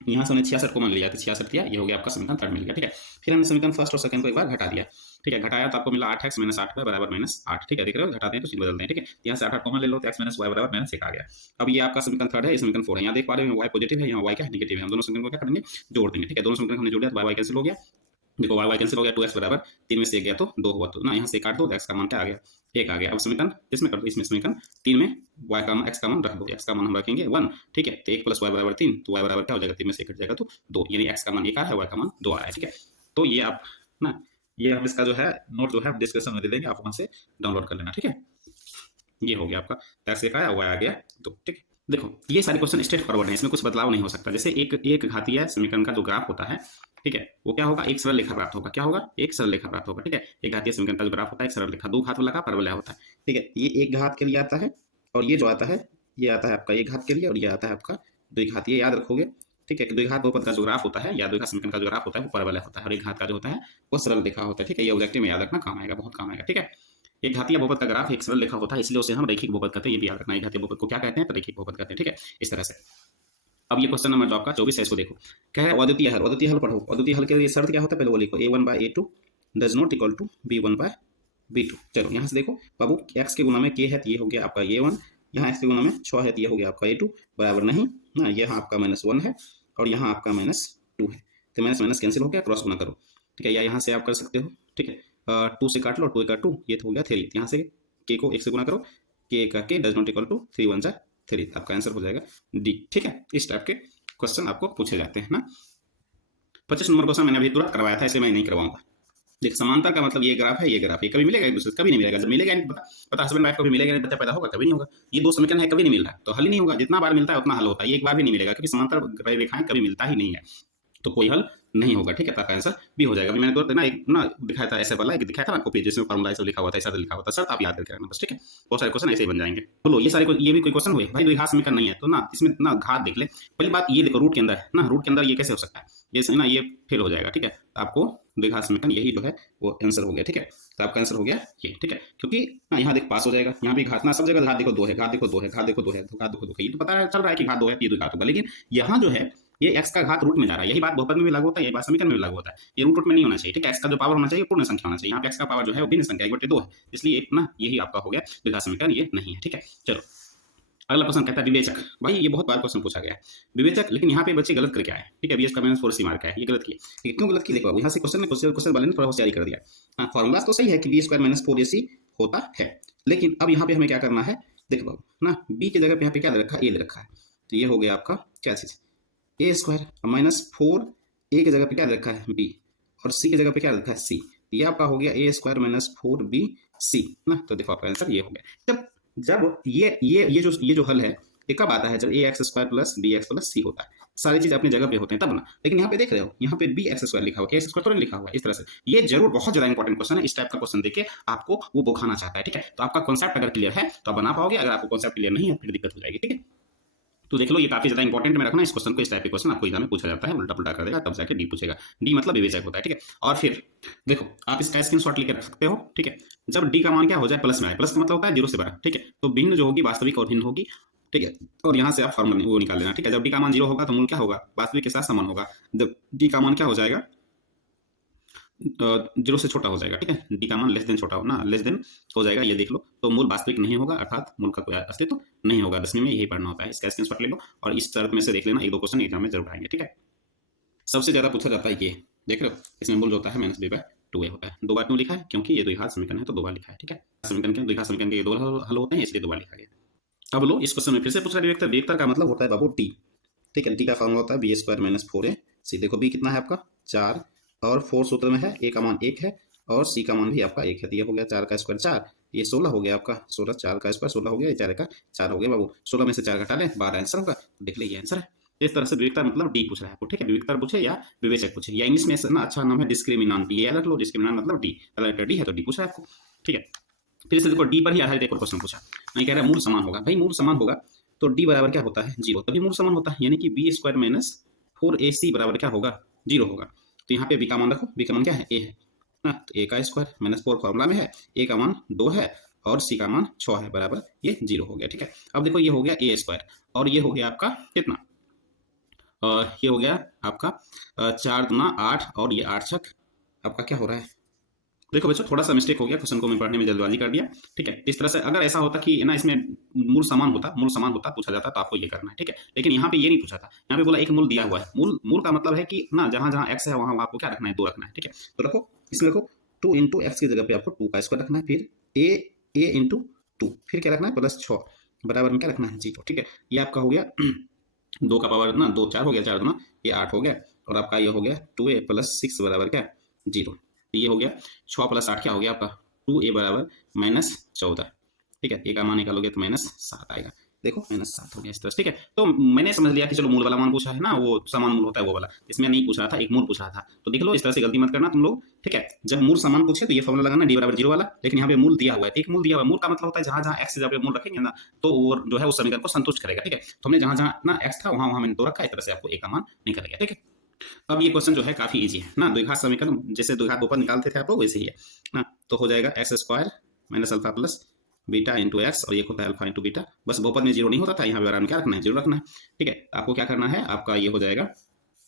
यहाँ से हमने 66 को मान लिया, तो 66 किया, ये हो गया आपका समीकरण 3 मिल गया, ठीक है। फिर हमने समीकरण फर्स्ट और सेकंड को एक बार घटा दिया, ठीक है। घटाया तो आपको मिला 8x - 8 बराबर -8, ठीक है। देख रहे हो घटाते हैं तो चिन्ह बदलते हैं, ठीक है। यहाँ से 8 कॉमन ले लो तो x - y बराबर -1 आ गया। अब ये आपका समीकरण 3 है, ये समीकरण 4 है। यहाँ देख पा रहे हो y पॉजिटिव है, यहाँ y क्या है नेगेटिव है। हम दोनों समीकरण को क्या करेंगे, जोड़ देंगे, ठीक है। दोनों समीकरण हमने जोड़ दिया तो y कैंसिल हो गया, देखो y कैंसिल हो गया, 2x बराबर 3 में से 1 गया तो 2 हुआ, तो ना यहाँ से काट दो, x का मान क्या आ गया, 1 आ गया। अब समीकरण इसमें कर दो, इसमें समीकरण 3 में y का x का मान रख दो, x का मान हम रखेंगे 1, ठीक है। तो 1 + y बराबर 3, तो y बराबर क्या हो जाएगा, 3 में से 1 कट जाएगा तो 2, यानी x का मान 1 आ रहा है, y का मान 2 आ रहा है, ठीक है। तो ये आप ना, ये हम इसका जो है नोट जो है डिस्क्रिप्शन में दे देंगे, आप वहां से डाउनलोड कर लेना, ठीक है। ये हो गया आपका x 1 आया, y आ गया 2, ठीक है। देखो ये सारे क्वेश्चन स्ट्रेट फॉरवर्ड हैं, इसमें कुछ बदलाव नहीं हो सकता। जैसे एक घातीय समीकरण का जो ग्राफ होता है, ठीक है, वो क्या होगा, एक सरल रेखा प्राप्त होगा, क्या होगा, एक सरल रेखा प्राप्त होगा, ठीक है। एक घातीय समीकरण का जो ग्राफ होता है एक सरल रेखा, दो घात वाला का परवलय होता है, ठीक है। ये एक घात के लिए आता है, और ये जो आता है ये आता है आपका एक घात के लिए, और ये आता है आपका द्विघात, ये याद रखोगे, ठीक है। द्विघात बहुपद का जो ग्राफ होता है या द्विघात समीकरण का जो ग्राफ होता है वो परवलय होता है, और एक घात का जो होता है वो सरल रेखा होता है, ठीक है। ये ऑब्जेक्टिव में याद रखना, काम आएगा, बहुत काम आएगा, ठीक है। एक घातीय बहुपद का ग्राफ एक सरल रेखा होता है, इसलिए उसे हम रैखिक बहुपद कहते हैं, ये भी याद रखना। एक घातीय बहुपद को क्या कहते हैं, तो रैखिक बहुपद कहते हैं, ठीक है, इस तरह से। अब ये क्वेश्चन नंबर जो आपका 24 है, इसको देखो, कह रहा है अद्वितीय हल, अद्वितीय हल पढ़ो। अद्वितीय हल के लिए शर्त क्या होता है, पहले वो लिखो, a1/a2 does not equal to b1/b2। चलो यहाँ से देखो बाबू, x के गुना में k है तो ये हो गया आपका a1, यहाँ x के गुना में 6 है तो ये हो गया आपका a2, बराबर नहीं ना, यहाँ आपका -1 है और यहाँ आपका -2 है, तो माइनस माइनस कैंसिल हो गया, क्रॉस गुना करो, ठीक है। या यहाँ से आप कर सकते हो, ठीक है, 2 से काट लो, 2 का 2, ये तो हो गया 3, यहाँ से k को 1 से गुना करो, k का k does not equal to 3 × 1 = 3, आपका आंसर हो जाएगा डी, ठीक है। इस टाइप के क्वेश्चन आपको पूछे जाते हैं ना। 25 नंबर क्वेश्चन मैंने अभी तुरंत करवाया था, इसे मैं नहीं करवाऊंगा। देख समांतर का मतलब ये ग्राफ है, ये ग्राफ, ये कभी मिलेगा एक दूसरे से, कभी नहीं मिलेगा। जब मिलेगा नहीं पता हस्बैंड वाइफ कभी मिलेगा नहीं, बच्चा पैदा होगा कभी नहीं होगा। ये दो समीकरण है, कभी नहीं मिल रहा तो हल ही नहीं होगा, जितना बार मिलता है उतना हल होता है, ये एक बार भी नहीं मिलेगा, क्योंकि समांतर रेखाएं कभी मिलता ही नहीं है, तो कोई हल नहीं होगा, ठीक है। तो आपका आंसर भी हो जाएगा। अभी मैंने तो ना एक ना दिखाया था, ऐसे वाला एक दिखाया था आपको पेज, जिसमें फॉर्मूला ऐसा लिखा हुआ था, ऐसा लिखा हुआ था, सर आप याद करके रखना बस, ठीक है। बहुत सारे क्वेश्चन ऐसे ही बन जाएंगे। बोलो ये सारे ये भी कोई क्वेश्चन हुए भाई, द्विघात समीकरण नहीं है तो ना इसमें ना घात देख ले। पहली बात ये देखो, रूट के अंदर है ना, रूट के अंदर ये कैसे हो सकता है, ये ना ये फेल हो जाएगा, ठीक है। आपको द्विघात समीकरण यही जो है वो आंसर हो गया, ठीक है। तो आपका आंसर हो गया ये, ठीक है, क्योंकि यहाँ देख पास हो जाएगा, यहाँ भी घात ना, सब जगह घात देखो 2 है, घात देखो 2 है, घात देखो 2 है, घात देखो 2 है, ये तो पता है चल रहा है कि घात 2 है, ये द्विघात होगा। लेकिन यहाँ जो है ये x का घात रूट में जा रहा है, यही बात बहुपद में भी लागू होता है, यही बात समीकरण में भी लागू होता है। ये रूट में नहीं होना चाहिए, ठीक है। x का जो पावर होना चाहिए पूर्ण संख्या होना चाहिए, यहाँ पे x का पावर जो है वो भिन्न संख्या 1/2 है, इसलिए ना यही आपका हो गया द्विघात समीकरण, ये नहीं है, ठीक है। चलो अगला क्वेश्चन कहता है विवेचक। भाई ये बहुत बार क्वेश्चन पूछा गया है विवेचक, लेकिन यहाँ पे बच्चे गलत करके आए, ठीक है। bs का -4c मार्क है, ये गलत किया, ठीक है। क्यों गलत की, देखो यहाँ से क्वेश्चन वाले ने थोड़ा होशियारी कर दिया। हाँ फॉर्मूला तो सही है कि b² - 4ac होता है, लेकिन अब यहाँ पे हमें क्या करना है, देखो बाबू ना, b की जगह पे यहाँ पे क्या दे रखा है, a दे रखा है, तो ये हो गया आपका क्या चीज, a² -4, a की जगह पे क्या दे रखा है b, और c की जगह पे क्या दे रखा है c, ये आपका हो गया a² - 4bc ना। तो देखो आपका आंसर ये हो गया। जब ये जो हल है ये कब आता है, जब ax² + bx + c होता है, सारी चीज अपनी जगह पे होते हैं तब ना। लेकिन यहाँ पे देख रहे हो, यहाँ पे bx² लिखा हुआ है, x² तो नहीं लिखा हुआ है, इस तरह से ये जरूर बहुत ज्यादा इंपॉर्टेंट क्वेश्चन है। इस टाइप का क्वेश्चन देके आपको वो बुखाना चाहता है, ठीक है। तो आपका कॉन्सेप्ट अगर क्लियर है तो आप बना पाओगे, अगर आपको कॉन्सेप्ट क्लियर नहीं है फिर दिक्कत हो जाएगी, ठीक है। तो देख लो ये काफी ज्यादा इंपॉर्टेंट में रखना इस क्वेश्चन को। इस टाइप के क्वेश्चन आपको एग्जाम में पूछा जाता है, उल्टा पुल्टा कर देगा तब जाके डी पूछेगा। डी मतलब विवेचक होता है, ठीक है। और फिर देखो आप इसका स्क्रीनशॉट लेके रख सकते हो, ठीक है। जब डी का मान क्या हो जाए प्लस में आए, प्लस का मतलब होता है 0 से बड़ा, ठीक है। तो भिन्न जो होगी वास्तविक और भिन्न होगी, ठीक है। और यहाँ से आप फॉर्मूला वो निकाल लेना, ठीक है। जब डी का मान 0 होगा तो मूल क्या होगा, वास्तविक के साथ समान होगा। जब डी का मान क्या हो जाएगा, 0 से छोटा हो जाएगा, ठीक है। डी का मान लेस देन छोटा हो ना, लेस देन हो जाएगा, ये देख लो। तो मूल वास्तविक नहीं होगा, अर्थात मूल का कोई अस्तित्व तो नहीं होगा। 10वीं में यही पढ़ना होता है। इसका स्क्रीनशॉट ले लो और इस शर्त में से देख लेना, 1-2 क्वेश्चन एग्जाम में जरूर आएंगे, ठीक है। सबसे ज्यादा पूछा जाता है ये, देख रहे हो, इसमें मूल जो होता है -b/2a होता है। 2 बार क्यों लिखा है, क्योंकि ये द्विघात समीकरण है तो 2 बार लिखा है, ठीक है। समीकरण के द्विघात समीकरण के ये 2 हल होते हैं, इसलिए 2 बार लिखा गया। अब लो इस क्वेश्चन में फिर से पूछ रहा है विवेक्तर। विवेक्तर का मतलब होता है बाबू टी, ठीक है। टी का फॉर्मूला होता है b² - 4ac। देखो b कितना है आपका 4 और 4 सूत्र में है, a का मान 1 है और c का मान भी आपका 1 है। तो ये हो गया 4 का स्क्वायर 4, ये 16 हो गया आपका 16, 4 का स्क्वायर 16 हो गया, 4 का 4 हो गया बाबू। 16 में से 4 घटा लें 12 आंसर होगा। तो देख ले ये आंसर है। इस तरह से विवेक्तर मतलब डी पूछ रहा है आपको, ठीक है। विवेक्तर पूछे या विवेचक पूछे, या इंग्लिश में ना अच्छा नाम है डिस्क्रिमिनांट, ये याद रख लो। डिस्क्रिमिनांट मतलब डी, लेटर डी है तो डी पूछ रहा है आपको, ठीक है। फिर से देखो डी पर ही आधारित एक और क्वेश्चन पूछा, नहीं कह रहा मूल समान होगा। भाई मूल समान होगा तो डी बराबर क्या होता है 0, तभी मूल समान होता है। यानी कि b² - 4ac बराबर क्या होगा 0 होगा। तो यहाँ पे b का मान रखो, b का मान क्या है a है ना, तो a का स्क्वायर -4 फॉर्मूला में है, a का मान 2 है और c का मान 6 है, बराबर ये 0 हो गया, ठीक है। अब देखो ये हो गया a² और ये हो गया आपका कितना, ये हो गया आपका 4 × 8 और ये 8 छक आपका क्या हो रहा है। देखो बच्चों थोड़ा सा मिस्टेक हो गया, क्वेश्चन को मैं पढ़ने में जल्दबाजी कर दिया, ठीक है। इस तरह से अगर ऐसा होता कि ना इसमें मूल समान होता पूछा जाता तो आपको ये करना है, ठीक है। लेकिन यहाँ पे ये नहीं पूछा था, यहाँ पे बोला एक मूल दिया हुआ है। मूल का मतलब है कि ना जहाँ जहाँ x है वहाँ आपको क्या रखना है 2 रखना है, ठीक है। तो रखो, इसमें रखो 2 × x की जगह पे आपको 2 का स्क्वायर रखना है, फिर a × 2, फिर क्या रखना है +6 बराबर में क्या रखना है 0, ठीक है। ये आपका हो गया 2 का पावर ना 2 4 हो गया, 4 दूना ये 8 हो गया और आपका ये हो गया 2a + 6 बराबर क्या 0। ये हो गया 6 + 8 क्या हो गया आपका 2a बराबर -14, ठीक है। a का मान निकालोगे तो -7 आएगा। देखो -7 हो गया इस तरह से, ठीक है। तो मैंने समझ लिया कि चलो मूल वाला मान पूछा है ना, वो समान मूल होता है वो वाला, इसमें नहीं पूछ रहा था, एक मूल पूछ रहा था। तो देख लो इस तरह से गलती मत करना तुम लोग, ठीक है। जब मूल समान पूछे तो ये फॉर्मूला लगाना d = 0 वाला, लेकिन यहाँ पे मूल दिया हुआ है, एक मूल दिया हुआ है। मूल का मतलब होता है जहाँ जहाँ x से जब मूल रखेंगे ना तो वो जो है उस समीकरण को संतुष्ट करेगा, ठीक है। तो हमने जहाँ जहाँ ना x था वहाँ वहाँ मैंने 2 रखा, इस तरह से आपको a का मान निकल गया, ठीक है। अब ये क्वेश्चन जो है काफी इजी है ना, द्विघात समीकरण जैसे द्विघात बहुपद निकालते थे आप लोग वैसे ही है ना। तो हो जाएगा x² - α + बीटा × x और ये होता है अल्फा × बीटा। बस बहुपद में 0 नहीं होता था, यहाँ पे आराम क्या रखना है 0 रखना है, ठीक है। आपको क्या करना है, आपका ये हो जाएगा,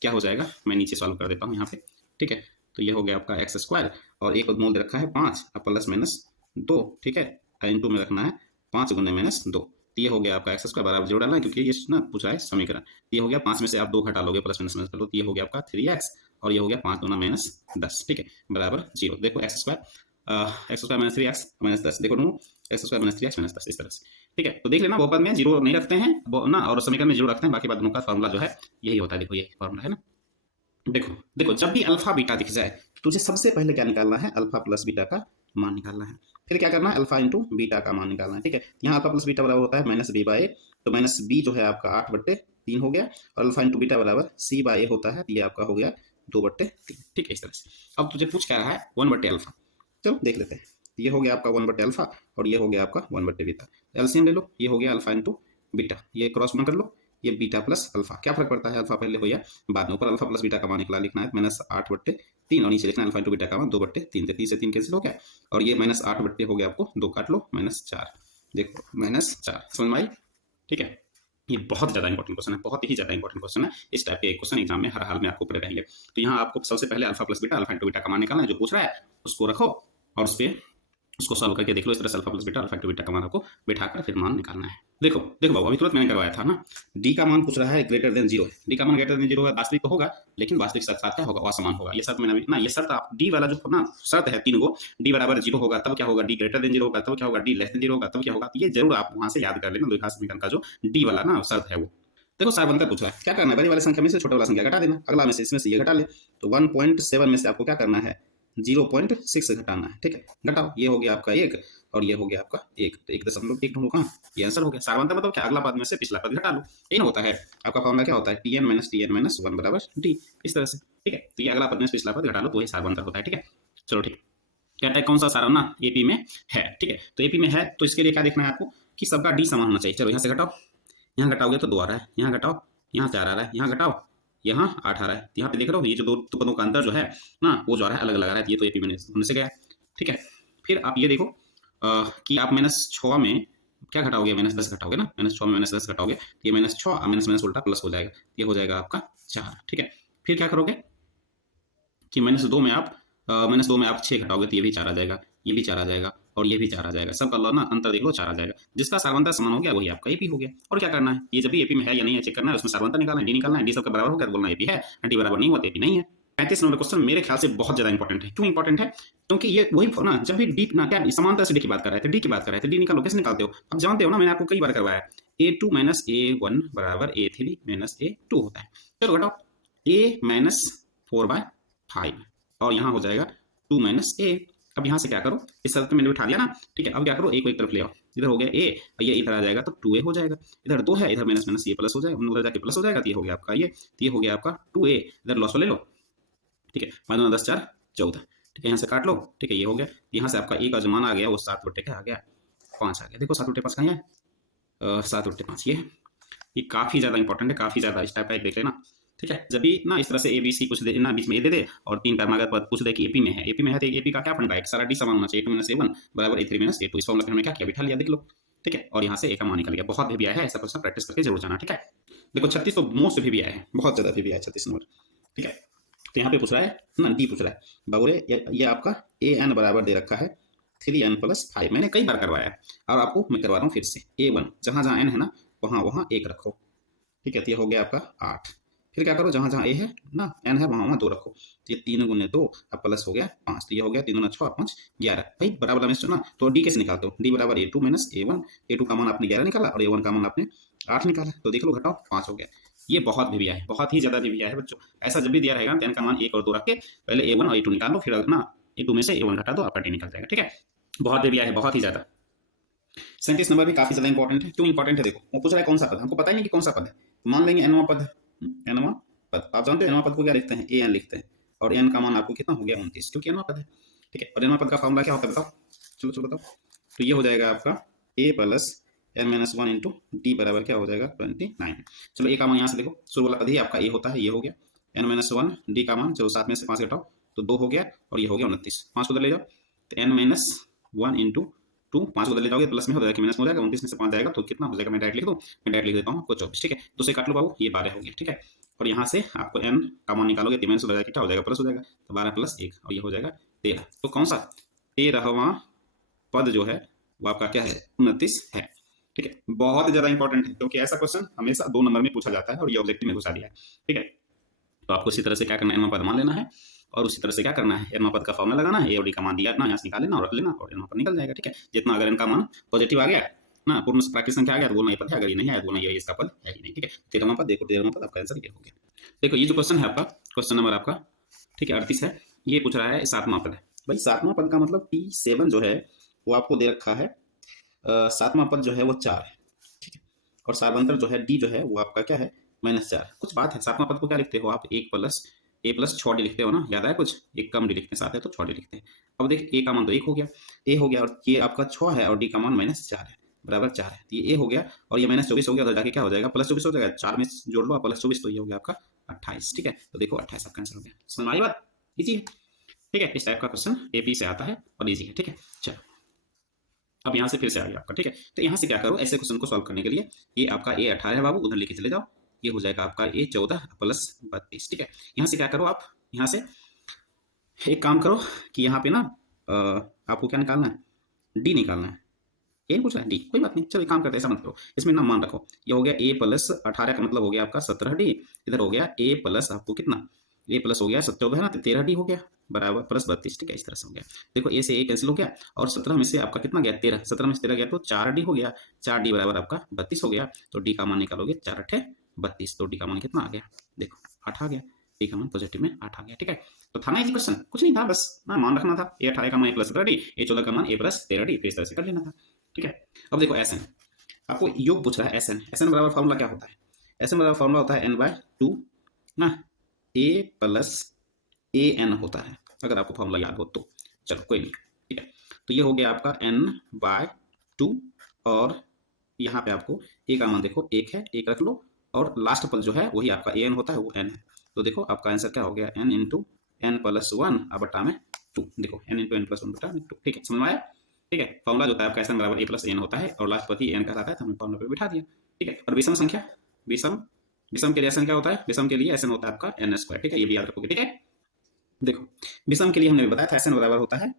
क्या हो जाएगा, मैं नीचे सॉल्व कर देता हूँ यहाँ पे, ठीक है। तो ये हो गया आपका x² और एक मूल दे रखा है 5 +-2, ठीक है। × में रखना है 5 × -2। ये हो गया आपका x² बराबर 0 डालना है क्योंकि ये ना पूछा है समीकरण। ये हो गया 5 में से आप 2 घटा लोगे, प्लस माइनस कर लो, तो ये हो गया आपका 3x और ये हो गया 5 दूना -10, ठीक है, बराबर 0। देखो x² - 3x - 10, देखो दोनों x² - 3x - 10 इस तरह से, ठीक है। तो देख लेना बहुपद में 0 नहीं रखते हैं ना और समीकरण में 0 रखते हैं, बाकी बात दोनों का फॉर्मूला जो है यही होता है। देखो ये फॉर्मूला है ना, देखो देखो जब भी अल्फा बीटा दिख जाए तुझे सबसे पहले क्या निकालना है, अल्फा प्लस बीटा का मान निकालना है। फिर क्या करना है, अल्फा × बीटा का मान निकालना है, ठीक है। यहाँ अल्फा प्लस बीटा बराबर होता है -b/a, तो -b जो है आपका 8/3 हो गया और अल्फा × बीटा बराबर c/a होता है, ये आपका हो गया 2/3, ठीक है इस तरह से। अब तुझे पूछ क्या रहा है 1/α, चलो देख लेते हैं। ये हो गया आपका 1/α और ये हो गया आपका 1/बीटा। एलसीएम ले लो, ये हो गया अल्फा × बीटा, ये क्रॉस गुणा कर लो, ये बीटा प्लस अल्फा, क्या फर्क पड़ता है, अल्फा पहले हो या बाद में। ऊपर अल्फा प्लस बीटा का मान निकला, लिखना है -8/3 और नीचे लिखना है अल्फा × बीटा का मान 2/3, 3 से 3 कैंसिल हो गया और ये -8/3 हो गया आपको 2 काट लो -4, देखो -4, समझ में आई, ठीक है। ये बहुत ज़्यादा इंपॉर्टेंट क्वेश्चन है, बहुत ही ज़्यादा इंपॉर्टेंट क्वेश्चन है। इस टाइप के एक क्वेश्चन एग्जाम में हर हाल में आपको पड़े रहेंगे। तो यहाँ आपको सबसे पहले alpha plus beta, alpha × beta का मान निकालना है, जो पूछ रहा है उसको रखो और उस पर उसको सॉल्व करके देख लो। इस तरह से alpha plus beta, alpha × beta का मान आपको बैठाकर फिर मान निकालना है। देखो देखो बाबू अभी तुरंत मैंने करवाया था ना, डी का मान पूछ रहा है >0, डी का मान >0 है, वास्तविक तो होगा लेकिन वास्तविक साथ क्या होगा, असमान होगा। ये शर्त मैंने ना, ये शर्त आप डी वाला जो ना शर्त है 3 गो, डी बराबर 0 होगा तब क्या होगा, डी >0 होगा तब क्या होगा, डी <0 होगा तब क्या होगा। ये जरूर आप वहां से याद कर लेना, द्विघात समीकरण का जो डी वाला ना शर्त है वो। देखो सार बनकर पूछ रहा है, क्या करना है, बड़ी वाली संख्या में से छोटा वाला संख्या घटा देना, अगला में से इसमें से ये घटा ले। तो 1.7 में से आपको क्या करना है 0.6 घटाना है, ठीक है। घटाओ, ये हो गया आपका 1 और ये हो गया आपका 1, तो 1.1 ढूंढो कहाँ, ये आंसर हो गया। सारवंतर मतलब क्या, अगला पद में से पिछला पद घटा लो, यही ना होता है। आपका फॉर्मूला क्या होता है, Tn - 1 बराबर d, इस तरह से, ठीक है। तो ये अगला पद में से पिछला पद घटा लो तो वही सारवंतर होता है, ठीक है। चलो ठीक, कहता है कौन सा सारा ना एपी में है, ठीक है। तो एपी में है तो इसके लिए क्या देखना है आपको कि सबका डी समान होना चाहिए। चलो यहाँ से घटाओ, यहाँ घटाओगे तो 2 आ रहा है, यहाँ घटाओ, यहाँ 4 आ रहा है, यहाँ घटाओ, यहाँ 8 आ रहा है। यहाँ पे देख रहे हो ये जो दो पदों का अंतर जो है ना, वो जो आ रहा है अलग अलग आ रहा है। ये तो एपी में होने से गया, ठीक है। फिर आप ये देखो कि आप -6 में क्या घटाओगे, -10 घटाओगे ना, -6 में -10 घटाओगे, ये -6 माइनस माइनस उल्टा प्लस हो जाएगा, ये हो जाएगा आपका 4, ठीक है। फिर क्या करोगे कि -2 में आप -2 में आप 6 घटाओगे तो ये भी 4 आ जाएगा, ये भी 4 आ जाएगा और ये भी 4 आ जाएगा। सब कर लो ना, अंतर देख लो, 4 आ जाएगा। जिसका सार्वंतर समान हो गया वही आपका एपी हो गया। और क्या करना है, ये जब भी एपी में है या नहीं है चेक करना है, उसमें सार्वंतर निकालना है, डी निकालना है, डी सबका बराबर हो गया तो बोलना एपी है, डी बराबर नहीं हुआ तो एपी नहीं है। 35 नंबर क्वेश्चन मेरे ख्याल से बहुत ज्यादा इंपॉर्टेंट है। क्यों इंपॉर्टेंट है? क्योंकि ये वही ना, जब भी डी ना क्या समांतर से डी की बात कर रहे थे, डी की बात कर रहे थे, डी निकालो, कैसे निकालते हो? अब जानते हो ना, मैंने आपको कई बार करवाया, a2 माइनस a1 बराबर a3 माइनस a2 होता है। चलो घटाओ, a माइनस 4/5 और यहाँ हो जाएगा 2 माइनस a। अब यहाँ से क्या करो, इस तरफ तो मैंने बिठा दिया ना, ठीक है। अब क्या करो, a को एक तरफ ले आओ, इधर हो गया a, ये इधर आ जाएगा तो 2a हो जाएगा। इधर 2 है, इधर माइनस माइनस ये प्लस हो जाएगा, उधर जाके प्लस हो जाएगा, तो ये हो गया आपका ये हो गया आपका 2a। इधर लॉस ले लो, ठीक है, 5 10 4 14, ठीक है। यहाँ से काट लो, ठीक है, ये हो गया। यहाँ से आपका a का जो मान आ गया वो 7/5 आ गया, 5 आ गया। देखो 7/5 कहाँ है, 7/5 ये काफी ज्यादा इंपॉर्टेंट है, काफी ज्यादा। इस टाइप का एक देख लेना, ठीक है। जब भी ना इस तरह से ABC कुछ दे ना, बीच में ए दे दे और 3 पैरामीटर पद पूछ दे कि एपी में है, एपी में है तो एपी का क्या फंडा है, सारा डी समान होना चाहिए, a2 - a1 बराबर a3 - a2। इस फॉर्मूला पे हमने क्या किया, बिठा लिया, देख लो, ठीक है। और यहाँ से ए का मान निकल गया। बहुत भी आया है ऐसा क्वेश्चन, प्रैक्टिस करके जरूर जाना, ठीक है। देखो 36 तो मोस्ट भी आया है, बहुत ज्यादा भी आया है 36 नंबर, ठीक है। तो यहाँ पे पूछ रहा है ना, डी पूछ रहा है बाबूरे, ये आपका an बराबर दे रखा है 3n + 5। मैंने कई बार करवाया है और आपको मैं करवा रहा हूँ फिर से। a1 जहाँ जहाँ n है ना वहाँ 1 रखो, ठीक है। तो ये हो गया आपका 8। फिर क्या करो, जहाँ जहाँ a है ना, n है, वहाँ 2 रखो, तो ये 3 × 2 अब प्लस हो गया 5, तो ये हो गया 3 × 6 5 11। भाई बराबर में ना, तो डी कैसे निकालते हो, डी बराबर a2 - a1। a2 का मान आपने 11 निकाला और a1 का मान आपने 8 निकाला, तो देख लो घटाओ 5 हो गया। ये बहुत भी है, बहुत ही ज्यादा भी है बच्चों। ऐसा जब भी दिया रहेगा n का मान 1 और 2 रख के पहले a1 और a2 निकाल लो, फिर ना a2 में से a1 घटा दो, आपका डी निकल जाएगा, ठीक है। बहुत भी है, बहुत ही ज्यादा। 37 नंबर भी काफी ज्यादा इंपॉर्टेंट है। क्यों इंपॉर्टेंट है, देखो वो पूछ रहा है कौन सा पद, हमको पता ही नहीं कि कौन सा पद है। मान लेंगे nवां पद है, nवां पद। आप जानते हैं nवां पद को क्या लिखते हैं, an लिखते हैं, और n का मान आपको कितना हो गया 29, क्योंकि nवां पद है, ठीक है। और nवां पद का फॉर्मूला क्या होता है बताओ, चलो बताओ। तो ये हो जाएगा आपका a + n - 1 × d बराबर क्या हो जाएगा 29। चलो a का मान यहाँ से देखो, शुरू वाला पद ही आपका a होता है, ये हो गया n - 1 d का मान, चलो 7 में से 5 घटाओ तो 2 हो गया और ये हो गया 29। 5 को उधर ले जाओ तो n - 1 × 2, 5 को उधर ले जाओगे प्लस में हो जाएगा कि माइनस में हो जाएगा, 29 में से 5 जाएगा तो कितना हो जाएगा, मैं डायरेक्ट लिख दूँ, मैं डायरेक्ट लिख देता हूँ आपको 24, ठीक है। 2 से काट लो बाबू, ये 12 हो गया, ठीक है। और यहाँ से आपको n का मान निकालोगे तो माइनस हो जाएगा, क्या हो जाएगा, प्लस हो जाएगा, तो 12 + 1 और ये हो जाएगा 13। तो कौन सा 13वां पद जो है वो आपका क्या है, 29 है, ठीक है। बहुत ज्यादा इंपॉर्टेंट है, क्योंकि ऐसा क्वेश्चन हमेशा 2 नंबर में पूछा जाता है और ये ऑब्जेक्टिव में घुसा दिया है, ठीक है। तो आपको इसी तरह से क्या करना है, nवां पद मान लेना है और उसी तरह से क्या करना है, nवां पद का फॉर्मूला लगाना है, ए और डी का मान दिया ना, यहाँ से निकाल लेना और रख लेना और nवां पद निकल जाएगा, ठीक है। जितना अगर n का मान पॉजिटिव आ गया ना, पूर्ण प्राकृतिक संख्या आ गया तो बोलना ये पद है, अगर ये नहीं आया तो बोलना ये इसका पद है ही नहीं, ठीक है। 13वां पद देखो, 13वां पद आपका आंसर ये हो गया। देखो ये जो क्वेश्चन है आपका, क्वेश्चन नंबर आपका, ठीक है, 38 है। ये पूछ रहा है 7वां पद है। भाई 7वां पद का मतलब T7 जो है वो आपको दे रखा है, 7वां पद जो है वो 4 है, ठीक है। और सार्वंतर जो है डी जो है वो आपका क्या है, -4। कुछ बात है, 7वां पद को क्या लिखते हो आप, 1 + a + 6d लिखते हो ना, याद है कुछ, एक कम डी लिखते हैं, 7 है तो 6d लिखते हैं। अब देख a का मान तो 1 हो गया, a हो गया और ये आपका 6 है और d का मान -4 है, बराबर 4 है, तो ये a हो गया और ये -24 हो गया, तो जाके क्या हो जाएगा, +24 हो जाएगा, 4 में जोड़ लो +24 तो ये हो गया आपका 28, ठीक है। तो देखो 28 आपका आंसर हो गया। समझ में आई बात, इजी है, ठीक है। इस टाइप का क्वेश्चन एपी से आता है और इजी है, ठीक है। चलो अब यहाँ से फिर से आ गया आपका, ठीक है। तो यहाँ से क्या करो, ऐसे क्वेश्चन को सॉल्व करने के लिए ये आपका a18 है बाबू, उधर लेके चले जाओ, ये हो जाएगा आपका a14 + 32, ठीक है। यहाँ से क्या करो आप, यहाँ से एक काम करो कि यहाँ पे ना आपको क्या निकालना है, डी निकालना है। ए पूछ रहा है डी, कोई बात नहीं, चलो एक काम करते हैं, ऐसा मत करो, इसमें ना मान रखो, ये हो गया a + 18 का मतलब हो गया आपका 17d, इधर हो गया a + आपको कितना, a + हो गया 14 है ना, तो 13d हो गया बराबर +32, ठीक है। इस तरह से हो गया, देखो a से a कैंसिल हो गया और 17 में से आपका कितना गया 13, 17 में से 13 गया तो 4d हो गया, 4d बराबर आपका 32 हो गया। तो d का मान निकालोगे 4 × 8 = 32, तो d का मान कितना आ गया, देखो 8 आ गया, d का मान पॉजिटिव में 8 आ गया, ठीक है। तो था ना इजी क्वेश्चन, कुछ नहीं था, बस ना मान रखना था, a18 का मान a + 17d, a14 का मान a + 13d, फिर इस तरह से कर लेना था, ठीक है। अब देखो Sn, आपको योग पूछ रहा है Sn बराबर फॉर्मूला क्या होता है, Sn बराबर फॉर्मूला होता है n/2 ना, a + an होता है, अगर आपको फॉर्मूला याद हो तो। चलो कोई नहीं, ठीक है। तो ये हो गया आपका n/2 और यहाँ पे आपको ए का मान देखो 1 है, 1 रख लो और लास्ट पल जो है वही आपका एन होता है, वो एन है। तो देखो आपका आंसर क्या हो गया, एन इंटू एन प्लस 1 बटा में 2। देखो एन इंटू एन प्लस 1 बटा में 2। ठीक है, समझ में आया? ठीक है, फॉर्मूला जो होता है आपका एन बराबर ए प्लस एन होता है और लास्ट पर ही एन कहलाता है, तो हमने फॉर्मूला पे बिठा दिया। ठीक है, और विषम संख्या, विषम विषम के लिए एसन क्या होता है, विषम के लिए एसन होता है आपका एन स्क्वायर। ठीक है, ये भी याद रखोगे। ठीक है, देखो विषम के लिए हमने बताया था एसन बराबर होता है,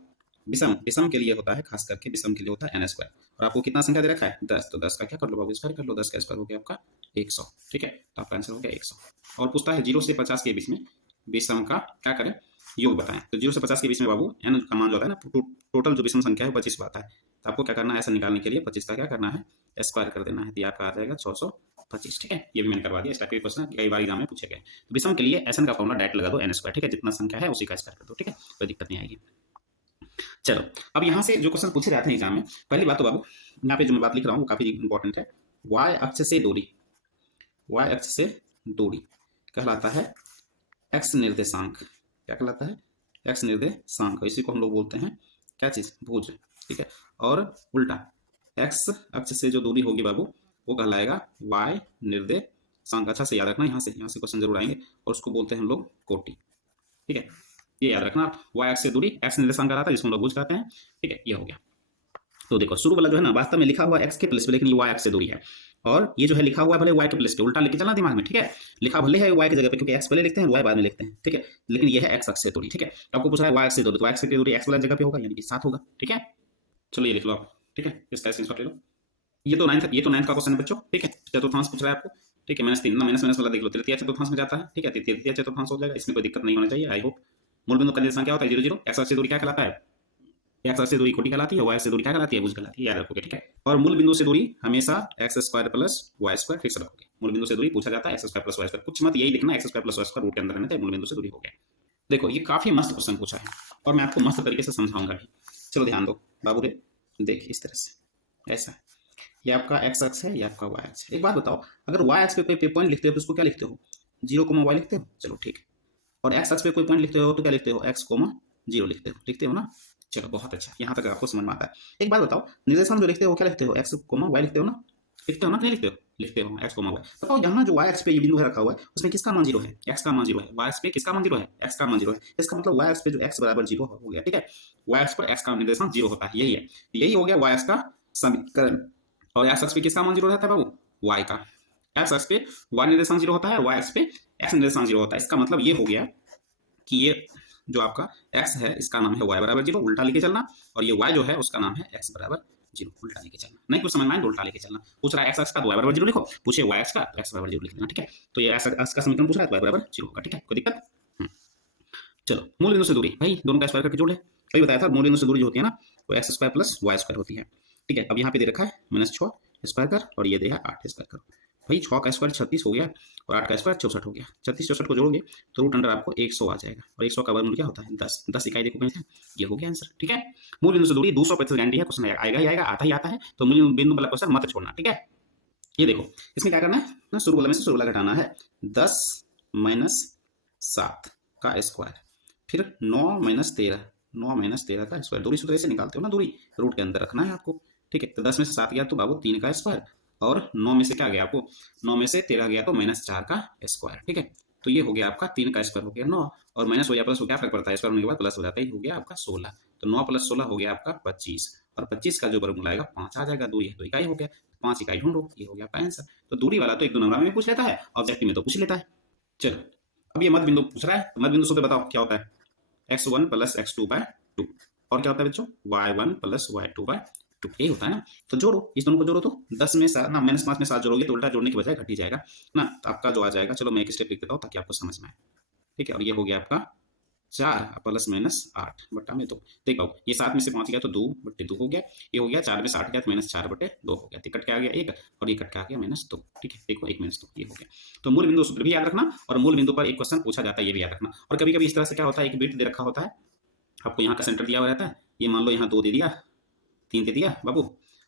विषम विषम के लिए होता है, खास करके विषम के लिए होता है एन स्क्वायर। और आपको कितना संख्या दे रखा है 10, तो 10 का क्या कर लो बाबू, स्क्वायर कर लो। 10 का स्क्वायर हो गया आपका 100। ठीक है, तो आपका आंसर हो गया 100। और पूछता है 0 से 50 के बीच में विषम का क्या करें, योग बताएं। तो 0 से 50 के बीच में बाबू एन का मान जो होता है ना, टोटल जो विषम संख्या है 25 आता है। तो आपको क्या करना है, ऐसा निकालने के लिए 25 का क्या करना है, स्क्वायर कर देना है, तो आपका आ जाएगा 625। ठीक है, ये भी मैंने करवा दिया। इस टाइप के क्वेश्चन कई बार एग्जाम में पूछे गए। तो विषम के लिए एन का फॉर्मूला डायरेक्ट लगा दो एन स्क्वायर। ठीक है, जितना संख्या है उसी का स्क्वायर कर दो। ठीक है, कोई दिक्कत नहीं आएगी। चलो, अब यहाँ से जो क्वेश्चन पूछे जाते हैं एग्जाम में, पहली बात तो बाबू यहाँ पे जो मैं बात लिख रहा हूँ वो काफी इंपॉर्टेंट है। वाई अक्ष से दूरी, वाई अक्ष से दूरी कहलाता है एक्स निर्देशांक। क्या कहलाता है, एक्स निर्देशांक। इसी को हम लोग बोलते हैं क्या चीज, भुज। ठीक है, और उल्टा एक्स अक्ष से जो दूरी होगी बाबू वो कहलाएगा वाई निर्देशांक। अच्छा से याद रखना, यहाँ से क्वेश्चन जरूर आएंगे, और उसको बोलते हैं हम लोग कोटि। ठीक है, ये याद रखना आप, वाई एक्स से दूरी एक्स निर्देशांक कहलाता है, जिसको हम लोग भुज कहते हैं। ठीक है, ये हो गया। तो देखो शुरू वाला जो है ना, वास्तव में लिखा हुआ एक्स के प्लेस पे, लेकिन ये वाई एक्स से दूरी है। और ये जो है लिखा हुआ है भले वाई के प्लेस पे, उल्टा लेके चलना दिमाग में। ठीक है, लिखा भले है वाई की जगह पे, क्योंकि एक्स पहले लिखते हैं वाई बाद में लिखते हैं। ठीक है, लेकिन ये है एक्स अक्ष से दूरी। ठीक है, तो आपको पूछ रहा है वाई एक्स से दूरी, तो एक्स से दूरी एक्स वाला जगह पे होगा, यानी कि 7 होगा। ठीक है, चलो ये लिख लो आप। ठीक है, इसका स्क्रीनशॉट ले लो। ये तो नाइन्थ का क्वेश्चन है बच्चों। ठीक है, चतुर्थांश पूछ रहा है आपको। ठीक है, -3 ना, माइनस वाला देख लो, तृतीय चतुर्थांश में जाता है। ठीक है, तृतीय चतुर्थांश हो जाएगा, इसमें कोई दिक्कत नहीं होना चाहिए, आई होप। मूल बिंदु का निर्देशांक क्या होता है, 0 0। एक्स अक्ष से दूरी क्या कहलाता है, एक्स अक्ष से दूरी कोटि कहलाती है, वाई से दूरी क्या कहलाती है, भुज कहलाती है, याद रखोगे। ठीक है, और मूल बिंदु से दूरी हमेशा x square plus y square fix रखोगे। मूल बिंदु से दूरी पूछा जाता है x square plus y square, कुछ मत यही लिखना, x square plus y square root के अंदर रहना चाहिए, मूल बिंदु से दूरी हो गया। देखो ये काफी मस्त क्वेश्चन पूछा है, और मैं आपको मस्त तरीके से समझाऊंगा भी। चलो ध्यान दो बाबू रे, देख इस तरह से, ऐसा ये आपका एक्स अक्ष है, ये आपका वाई अक्ष है। एक बात बताओ, अगर वाई अक्ष पे कोई पॉइंट लिखते हो तो उसको क्या लिखते हो, 0, y लिखते हो। चलो ठीक है, और एक्स अक्ष पे कोई पॉइंट लिखते हो तो क्या लिखते हो, x, 0 लिखते हो ना। चलो बहुत अच्छा, यहाँ तक आपको समझ में आता है। एक बात बताओ, निर्देशांक जो लिखते हो क्या लिखते हो, x, y लिखते हो ना, लिखते हो ना, नहीं लिखते हो, लिखते हो x, y। बताओ यहाँ जो y एक्स पे ये बिंदु है रखा हुआ है, उसमें किसका मान 0 है, x का मान 0 है। y एक्स पे किसका मान 0 है, x का मान 0 है। इसका मतलब y एक्स पे जो x बराबर 0 हो गया। ठीक है, y एक्स पर x का निर्देशांक 0 होता है, यही है, यही हो गया y एक्स का समीकरण। और x एक्स पे किसका मान 0 रहता है बाबू, y का। x एक्स पे y निर्देशांक 0 होता है और y एक्स पे x निर्देशांक 0 होता है। इसका मतलब ये हो गया कि ये जो आपका x है इसका नाम है y बराबर 0, उल्टा लेके चलना, और ये y जो है उसका नाम है x बराबर 0, उल्टा लेके चलना। नहीं कुछ समझ में आए तो उल्टा लेके चलना। पूछ रहा है x का तो y बराबर 0 लिखो, पूछे y का तो x बराबर 0 लिख देना। ठीक है, तो ये x का समीकरण पूछ रहा है तो y बराबर 0 होगा। ठीक है, कोई दिक्कत। चलो मूल बिंदु से दूरी, भाई दोनों का स्क्वायर करके जोड़ ले। वही बताया था, मूल बिंदु से दूरी जो होती है ना वो x square plus y square होती है। ठीक है, अब यहाँ पे दे रखा है -6 स्क्वायर कर, और ये दे है 8 स्क्वायर करो। भाई 6 का स्क्वायर 36 हो गया, और 8 का स्क्वायर 64 हो गया। 36 64 को जोड़ोगे तो रूट अंडर आपको 100 आ जाएगा, और 100 का वर्गमूल क्या होता है 10। 10 इकाई देखो कहीं, ये हो गया आंसर। ठीक है, मूल बिंदु से दूरी 200% गारंटी है, क्वेश्चन आएगा ही आएगा, आता ही आता है। तो मूल बिंदु वाला क्वेश्चन मत छोड़ना। ठीक है, ये देखो इसमें क्या करना है ना, शुरू वाला में से शुरू वाला घटाना है। 10 - 7 का स्क्वायर, फिर 9 - 13, 9 - 13 का स्क्वायर। दूरी सूत्र से निकालते हो ना, दूरी रूट के अंदर रखना है आपको। ठीक है, तो 10 में से 7 गया तो बाबू 3 का स्क्वायर, और 9 में से क्या गया आपको, 9 में से 13 गया तो -4 का स्क्वायर। ठीक है, तो ये हो गया आपका 3 का स्क्वायर हो गया 9, और माइनस हो गया प्लस हो गया, फर्क पड़ता है, स्क्वायर होने के बाद प्लस हो जाता है, हो गया आपका 16। तो 9 + 16 हो गया आपका 25, और 25 का जो वर्गमूल आएगा 5 आ जाएगा। दूरी है तो इकाई हो गया, 5 इकाई ढूंढो, ये हो गया आपका आंसर। तो दूरी वाला तो 1 2 नंबर में पूछ लेता है, ऑब्जेक्टिव में तो पूछ लेता है। चलो अब ये मध्य बिंदु पूछ रहा है, मध्य बिंदु सूत्र बताओ क्या होता है, x1 + x2/2, और क्या होता है बच्चों, y1 + y2/2, यही होता है ना। तो जोड़ो, इस दोनों को जोड़ो तो 10 में 7 ना -5 में 7 जोड़ोगे तो उल्टा जोड़ने के बजाय घट ही जाएगा ना। तो आपका जो आ जाएगा, चलो मैं एक स्टेप लिख देता हूँ ताकि आपको समझ में आए। ठीक है, और ये हो गया आपका 4 ± 8 बटा में 2। देख पाओ, ये 7 में से 5 गया तो 2/2 हो गया, ये हो गया 4 में से 8 गया तो -4/2 हो गया, तो कट के आ गया 1, और ये कट के आ गया -2। ठीक है, देखो 1 -2 ये हो गया। तो मूल बिंदु सूत्र भी याद रखना, और मूल बिंदु पर एक क्वेश्चन पूछा जाता है ये भी याद रखना। और कभी कभी इस तरह से क्या होता है, एक वृत्त दे रखा होता है, आपको यहाँ का सेंटर दिया हुआ रहता है, ये मान लो यहाँ 2 दे दिया, 3 दे दिया बाबू,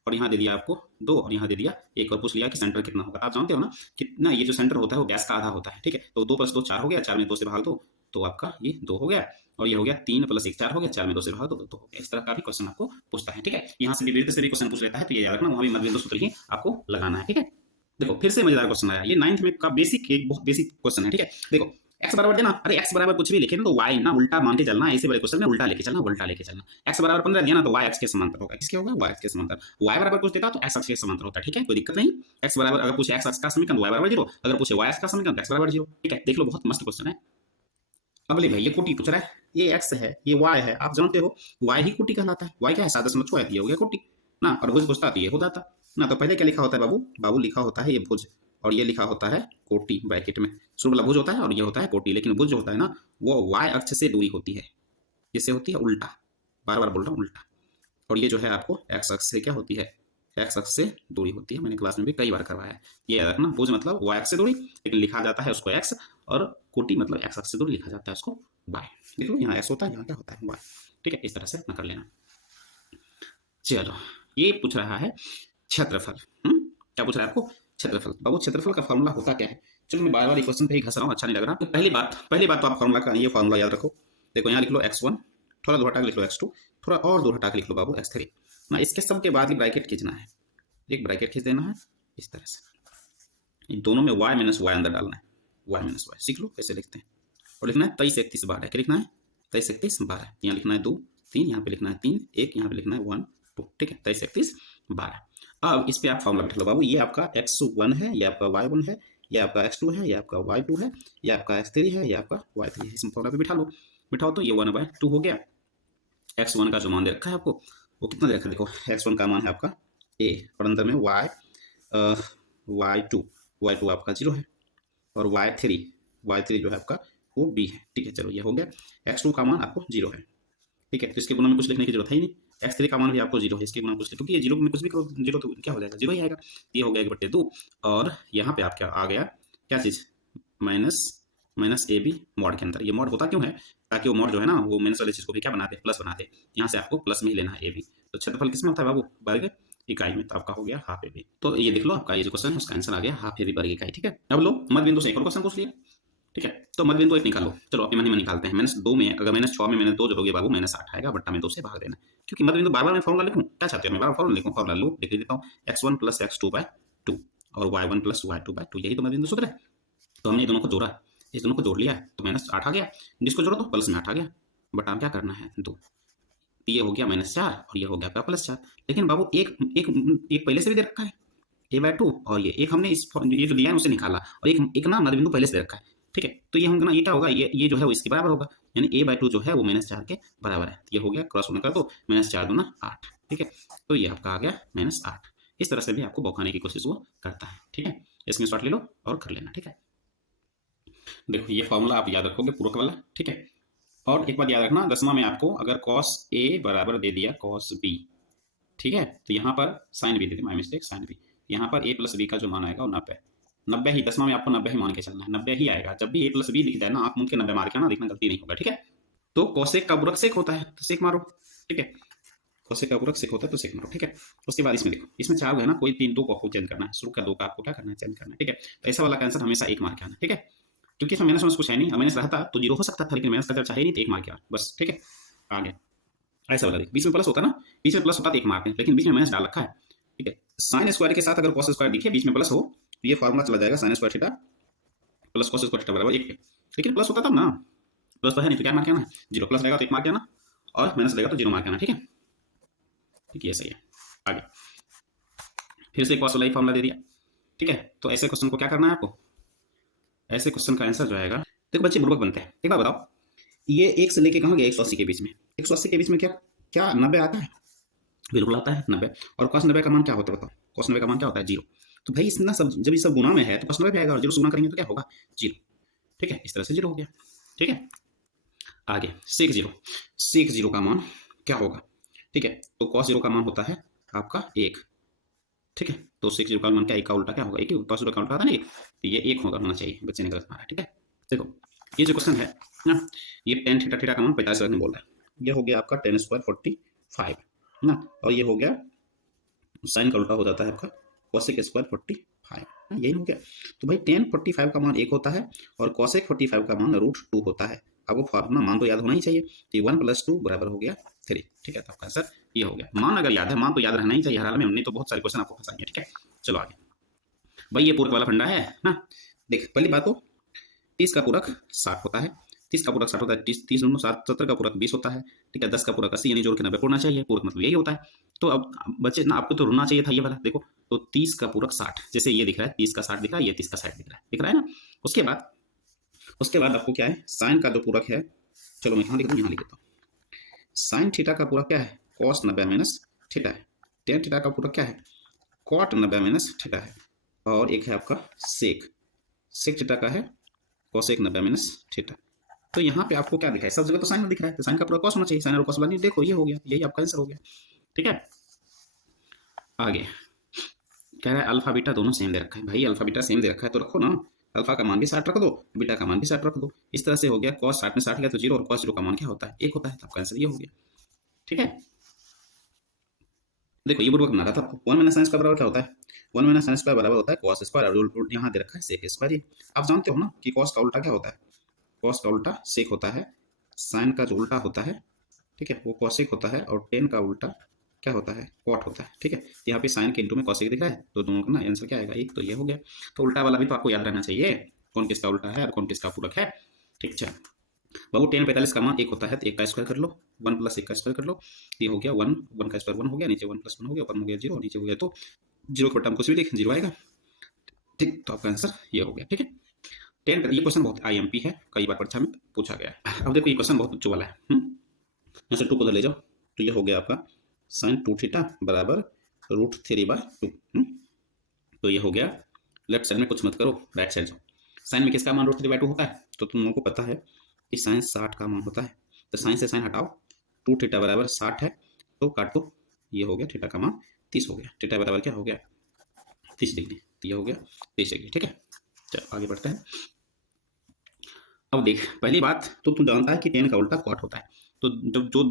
और यहाँ दे दिया आपको 2, और यहाँ दे दिया 1, और पूछ लिया कि सेंटर कितना होगा। आप जानते हो ना कितना, ये जो सेंटर होता है वो व्यास का आधा होता है। ठीक है, तो 2 + 2 4 हो गया, 4 में 2 से भाग दो तो आपका ये 2 हो गया, और ये हो गया 3 + 1 4 हो गया, 4 में 2 से रहा तो हो गया। इस तरह का भी क्वेश्चन आपको पूछता है, ठीक है। यहाँ से भी विपरीत से भी क्वेश्चन पूछ लेता है, तो ये याद रखना, वहाँ भी मध्यबिंदु सूत्र ही आपको लगाना है, ठीक है। देखो फिर से मजेदार क्वेश्चन आया, ये 9th में का बेसिक, एक बहुत बेसिक क्वेश्चन है, ठीक है। देखो x बराबर देना, अरे x बराबर कुछ भी लिखे ना तो y ना उल्टा मान के चलना, ऐसे बड़े क्वेश्चन में उल्टा लेके चलना, उल्टा लेके चलना। x बराबर 15 दिया ना तो y x के समांतर होगा, किसके होगा, y x के समांतर। y बराबर कुछ देता तो x अक्ष के समांतर होता है, ठीक है, कोई दिक्कत नहीं। x बराबर अगर पूछे x अक्ष का समीकरण y बराबर 0, अगर पूछे y अक्ष का समीकरण x बराबर 0, ठीक है। देख लो बहुत मस्त क्वेश्चन है। अब ले भाई ये कोटि पूछ रहा है, ये x है ये y है, आप जानते हो y ही कोटि कहलाता है। y क्या है, 7.6 ये हो गया कोटि ना, और भुज पूछता तो ये हो जाता ना। तो पहले क्या लिखा होता है बाबू, बाबू लिखा होता है ये भुज, और ये लिखा होता है कोटि ब्रैकेट में। शुरू वाला भुज होता है और ये होता है कोटि, लेकिन भुज जो होता है ना वो y अक्ष से दूरी होती है, जिससे होती है उल्टा, बार बार बोल रहा हूँ उल्टा। और ये जो है आपको x अक्ष से क्या होती है, x अक्ष से दूरी होती है, मैंने क्लास में भी कई बार करवाया है। ये याद रखना, भुज मतलब y अक्ष से दूरी, लेकिन लिखा जाता है उसको x, और कोटि मतलब x अक्ष से दूरी लिखा जाता है उसको y। देखो यहाँ x होता है, यहाँ क्या होता है y, ठीक है। इस तरह से अपना कर लेना। चलो ये पूछ रहा है क्षेत्रफल, क्या पूछ रहा है आपको, क्षेत्रफल। बाबू क्षेत्रफल का फॉर्मूला होता क्या है, चलो मैं बार बार क्वेश्चन पे ही घस रहा हूँ, अच्छा नहीं लग रहा। तो पहली बात तो आप फॉर्मूला का ये फॉर्मूला याद रखो। देखो यहाँ लिख लो x1, थोड़ा दो हटा के लिख लो x2, थोड़ा और दो हटा के लिख लो बाबू x3 ना। इसके सब के बाद ही ब्रैकेट खींचना है, एक ब्रैकेट खींच देना है इस तरह से। इन दोनों में y माइनस वाई अंदर डालना है, y माइनस वाई सीख लो कैसे लिखते हैं। और लिखना है 23 31 12, क्या लिखना है 23 31 12। यहाँ लिखना है 2 3, यहाँ पे लिखना है 3 1, यहाँ पे लिखना है 1 2, ठीक है 23 31 12। अब इस पे आप फॉर्मूला बैठा लो बाबू, ये आपका x1 है, ये आपका y1 है, ये आपका x2 है, ये आपका y2 है, ये आपका x3 है, ये आपका y3 है। इस फॉर्मूला पे बिठा लो, बिठाओ तो ये 1/2 हो गया। x1 का जो मान दे रखा है आपको वो कितना दे रखा है, देखो x1 का मान है आपका a, और अंदर में y2 आपका 0 है, और y3 जो है आपका वो b है, ठीक है। चलो ये हो गया। x2 का मान आपको 0 है, ठीक है, तो इसके गुणा में कुछ लिखने की जरूरत है ही नहीं। x3 का मान भी आपको 0 है, इसके गुणा में कुछ, क्योंकि ये 0 में कुछ भी करो 0 तो क्या हो जाएगा, 0 ही आएगा। ये हो गया 1/2, और यहाँ पे आप क्या आ गया, क्या चीज़, माइनस ए बी मॉड के अंदर। ये मॉड होता क्यों है, ताकि वो मॉड जो है ना वो माइनस वाली चीज़ को भी क्या बनाते, प्लस बनाते। यहाँ से आपको प्लस में ही लेना है ए बी। तो क्षेत्रफल किस में होता है बाबू, वर्ग इकाई में, तो आपका हो गया हाफ ए बी। तो ये देख लो आपका ये जो क्वेश्चन है उसका आंसर आ गया हाफ ए बी वर्ग इकाई, ठीक है। अब लो मध्य बिंदु से एक और क्वेश्चन पूछ लिया, ठीक है। तो मध्य बिंदु 1 निकाल लो, चलो अपनी मन ही मन निकालते हैं। -2 में अगर -6 में -2 जोड़ोगे बाबू -8 आएगा, बट्टा में 2 से भाग देना। क्योंकि मध्य बिंदु बार-बार मैं फॉर्मूला लिखूं, क्या चाहते हो मैं बार-बार फॉर्मूला लिखूं, फॉर्मूला लो लिख देता हूं, x1 + x2/2 और y1 + y2/2, यही तो मध्य बिंदु सूत्र है। तो हमने दोनों को जोड़ा, इस दोनों को जोड़ लिया तो -8 आ गया, जिसको जोड़ो तो प्लस में 8 आ गया, बट आप क्या करना है 2। ये हो गया -4 और ये हो गया आपका +4। लेकिन बाबू एक एक एक पहले से भी दे रखा है a/2, और ये एक हमने इस ये जो दिया है उसे निकाला, और एक ना मध्य बिंदु पहले से दे रखा है, ठीक है। तो ये होगा ना, ये क्या होगा, ये जो है वो इसके बराबर होगा, यानी a/2 जो है वो -4 के बराबर है। ये हो गया, क्रॉस होने का तो -4 दूना 8, ठीक है। तो ये आपका आ गया -8। इस तरह से भी आपको बौखाने की कोशिश वो करता है, ठीक है। इसमें शॉर्ट ले लो और कर लेना, ठीक है। देखो ये फॉर्मूला आप याद रखोगे पूरक वाला, ठीक है। और एक बात याद रखना, 10वां में आपको अगर cos a बराबर दे दिया cos b, ठीक है, तो यहाँ पर साइन बी दे दी, माई मिस्टेक साइन बी। यहाँ पर a + b का जो मान आएगा वो 90 ही, 10वां में आपको 90 ही मान के चलना है, 90 ही आएगा। जब भी a + b लिख देना आप मुझे 90 मार के आना, देखना गलती नहीं होगा, ठीक है। तो कोसेक का पूरक सेक होता है तो सेक मारो, ठीक है। कोसेक का पूरक सेक होता है तो सेक मारो, ठीक है। उसके बाद इसमें देखो, इसमें 4 है ना, कोई 3 2 को आपको चेंज करना है, शुरू का 2 का आपको क्या करना है, चेंज करना है, ठीक है। तो ऐसा वाला का आंसर हमेशा 1 मार के आना, ठीक है। क्योंकि इसमें माइनस कुछ है नहीं, माइनस रहता तो 0 हो सकता था, लेकिन माइनस का जब चाहे नहीं तो 1 मार के आ बस, ठीक है। आगे ऐसा वाला बीच में प्लस होता ना, बीच में प्लस होता तो 1 मारते हैं, लेकिन बीच में माइनस डाल रखा है, ठीक है। साइन स्क्वायर के साथ अगर कॉस स्क्वायर दिखे बीच में प्लस हो तो ये फॉर्मूला चला जाएगा sine square theta plus cos square theta बराबर 1 पे। लेकिन प्लस होता तब ना, प्लस तो है नहीं तो क्या मार के आना, 0 प्लस रहेगा तो 1 मार के आना, और माइनस रहेगा तो 0 मार के आना, ठीक है। ठीक है, सही है। आगे फिर से कॉस वाला ही फॉर्मूला दे दिया, ठीक है। तो ऐसे क्वेश्चन को क्या करना है आपको, ऐसे क्वेश्चन का आंसर जो आएगा, देखो बच्चे बुर्बक बनते हैं। एक बात बताओ, ये 1 से लेके कहाँ गया 180 के बीच में, 180 के बीच में क्या क्या 90 आता है, बिल्कुल आता है 90। और cos 90 का मान क्या होता है बताओ, cos 90 का मान क्या होता है 0। तो भाई इतना सब जब ये सब गुना में है तो cos 90 भी आएगा, और 0 से गुना करेंगे तो क्या होगा 0, ठीक है। इस तरह से 0 हो गया, ठीक है। आगे sec 0 का मान क्या होगा, ठीक है। तो cos 0 का मान होता है आपका 1, ठीक है। तो sec 0 का मान क्या, 1 का उल्टा क्या होगा, 1 ही, cos 0 का उल्टा था ना 1, तो ये 1 होगा, होना चाहिए, बच्चे ने गलत मारा, ठीक है। देखो ये जो क्वेश्चन है ना, ये tan थीटा थीटा का मान 50 रखने बोल रहा है। ये हो गया आपका tan स्क्वायर 45 ना, और ये हो गया साइन का उल्टा हो जाता है आपका cosec स्क्वायर 45, यही हो गया। तो भाई tan 45 का मान 1 होता है और cosec 45 का मान √2 होता है। अब वो फार्मूला मान तो याद होना ही चाहिए। तो 1 + 2 बराबर हो गया 3। ठीक है, तो आपका आंसर ये हो गया। मान अगर याद है, मान तो याद रहना ही चाहिए हर हाल में, नहीं तो बहुत सारे क्वेश्चन आपको फंसाएंगे। ठीक है, चलो आगे भाई, ये पूरक वाला फंडा है ना। देख पहली बात तो 30 का पूरक 60 होता है, 30 का पूरक 60 होता है, 30 30 दूनो 60, 70 का पूरक 20 होता है। ठीक है, 10 का पूरक 80, यानी जोड़ के 90 होना चाहिए। पूरक मतलब यही होता है। तो अब बच्चे ना, आपको तो रुना चाहिए था ये वाला। देखो तो 30 का पूरक 60, जैसे ये दिख रहा है 30 का 60 दिख रहा है, ये 30 का 60 दिख रहा है ना। उसके बाद आपको क्या है, साइन का जो पूरक है, चलो मैं यहाँ लिख दूँ, यहाँ लिख देता हूँ। साइन थीटा का पूरक क्या है, कॉस 90 माइनस थीटा है। टेन थीटा का पूरक क्या है, कॉट 90 माइनस थीटा है। और एक है आपका सेक, सेक थीटा का है कोसेक 90 माइनस थीटा। तो यहाँ पे आपको क्या दिखा है, सब जगह तो साइन में दिख रहा है, तो साइन का पूरा कॉस होना चाहिए। साइन और कॉस वाला देखो, ये हो गया, यही आपका आंसर हो गया। ठीक है, आगे कह रहा है अल्फा बीटा दोनों सेम दे रखा है। भाई अल्फा बीटा सेम दे रखा है तो रखो ना, अल्फा का मान भी 60 रख दो, बीटा का मान भी 60 रख दो। इस तरह से हो गया, कॉस 60 में 60 गया तो 0, और कॉस 0 का मान क्या होता है, 1 होता है। तो आपका आंसर ये हो गया। ठीक है, देखो ये बुर्बक बना रहा था आपको। 1 माइनस साइन स्क्वायर बराबर क्या होता है, 1 माइनस साइन स्क्वायर बराबर होता है कॉस स्क्वायर, और यहाँ दे रखा है सेक स्क्वायर। ये आप जानते हो ना कि कॉस का उल्टा क्या होता है, कॉस का उल्टा सेक होता है, साइन का जो उल्टा होता है, ठीक है, वो कॉसेक होता है, और टेन का उल्टा क्या होता है, कॉट होता है। ठीक है, यहाँ पे साइन के इंटू में कॉसेक दिख रहा है, तो दोनों का ना आंसर क्या आएगा, एक। तो ये हो गया। तो उल्टा वाला भी तो आपको याद रहना चाहिए, कौन किसका उल्टा है और कौन किसका पूरक है। ठीक है बाबू, 10 45 का मान 1 होता है, तो 1 का स्क्वायर कर लो, 1 + 1 का स्क्वायर कर लो, ये हो गया 1, 1 का स्क्वायर 1 हो गया, नीचे 1 + 1 हो गया, ऊपर हो गया 0, नीचे हो गया तो 0 के बटा में कुछ भी लिख 0 आएगा। ठीक, तो आपका आंसर ये हो गया। ठीक है, 10 ये क्वेश्चन बहुत IMP है, कई बार परीक्षा में पूछा गया है। अब देखो ये क्वेश्चन बहुत उच्च वाला है। यहाँ से 2 को उधर ले जाओ, तो ये हो गया आपका साइन 2 थीटा बराबर √3/2। तो ये हो गया, लेफ्ट साइड में कुछ मत करो, राइट साइड जाओ। साइन में किसका मान √3/2 होता है, तो तुम लोगों को पता है कि साइन 60 का मान होता है। तो साइन से साइन हटाओ, 2 थीटा बराबर 60 है, तो काट दो, ये हो गया, थीटा का मान 30 हो गया। थीटा बराबर क्या हो गया, 30 डिग्री, तो ये हो गया 30 डिग्री। ठीक है, चलो आगे बढ़ते हैं। अब देख पहली बात तो तू जानता है कि 10 का उल्टा कॉट होता है। तो जब जो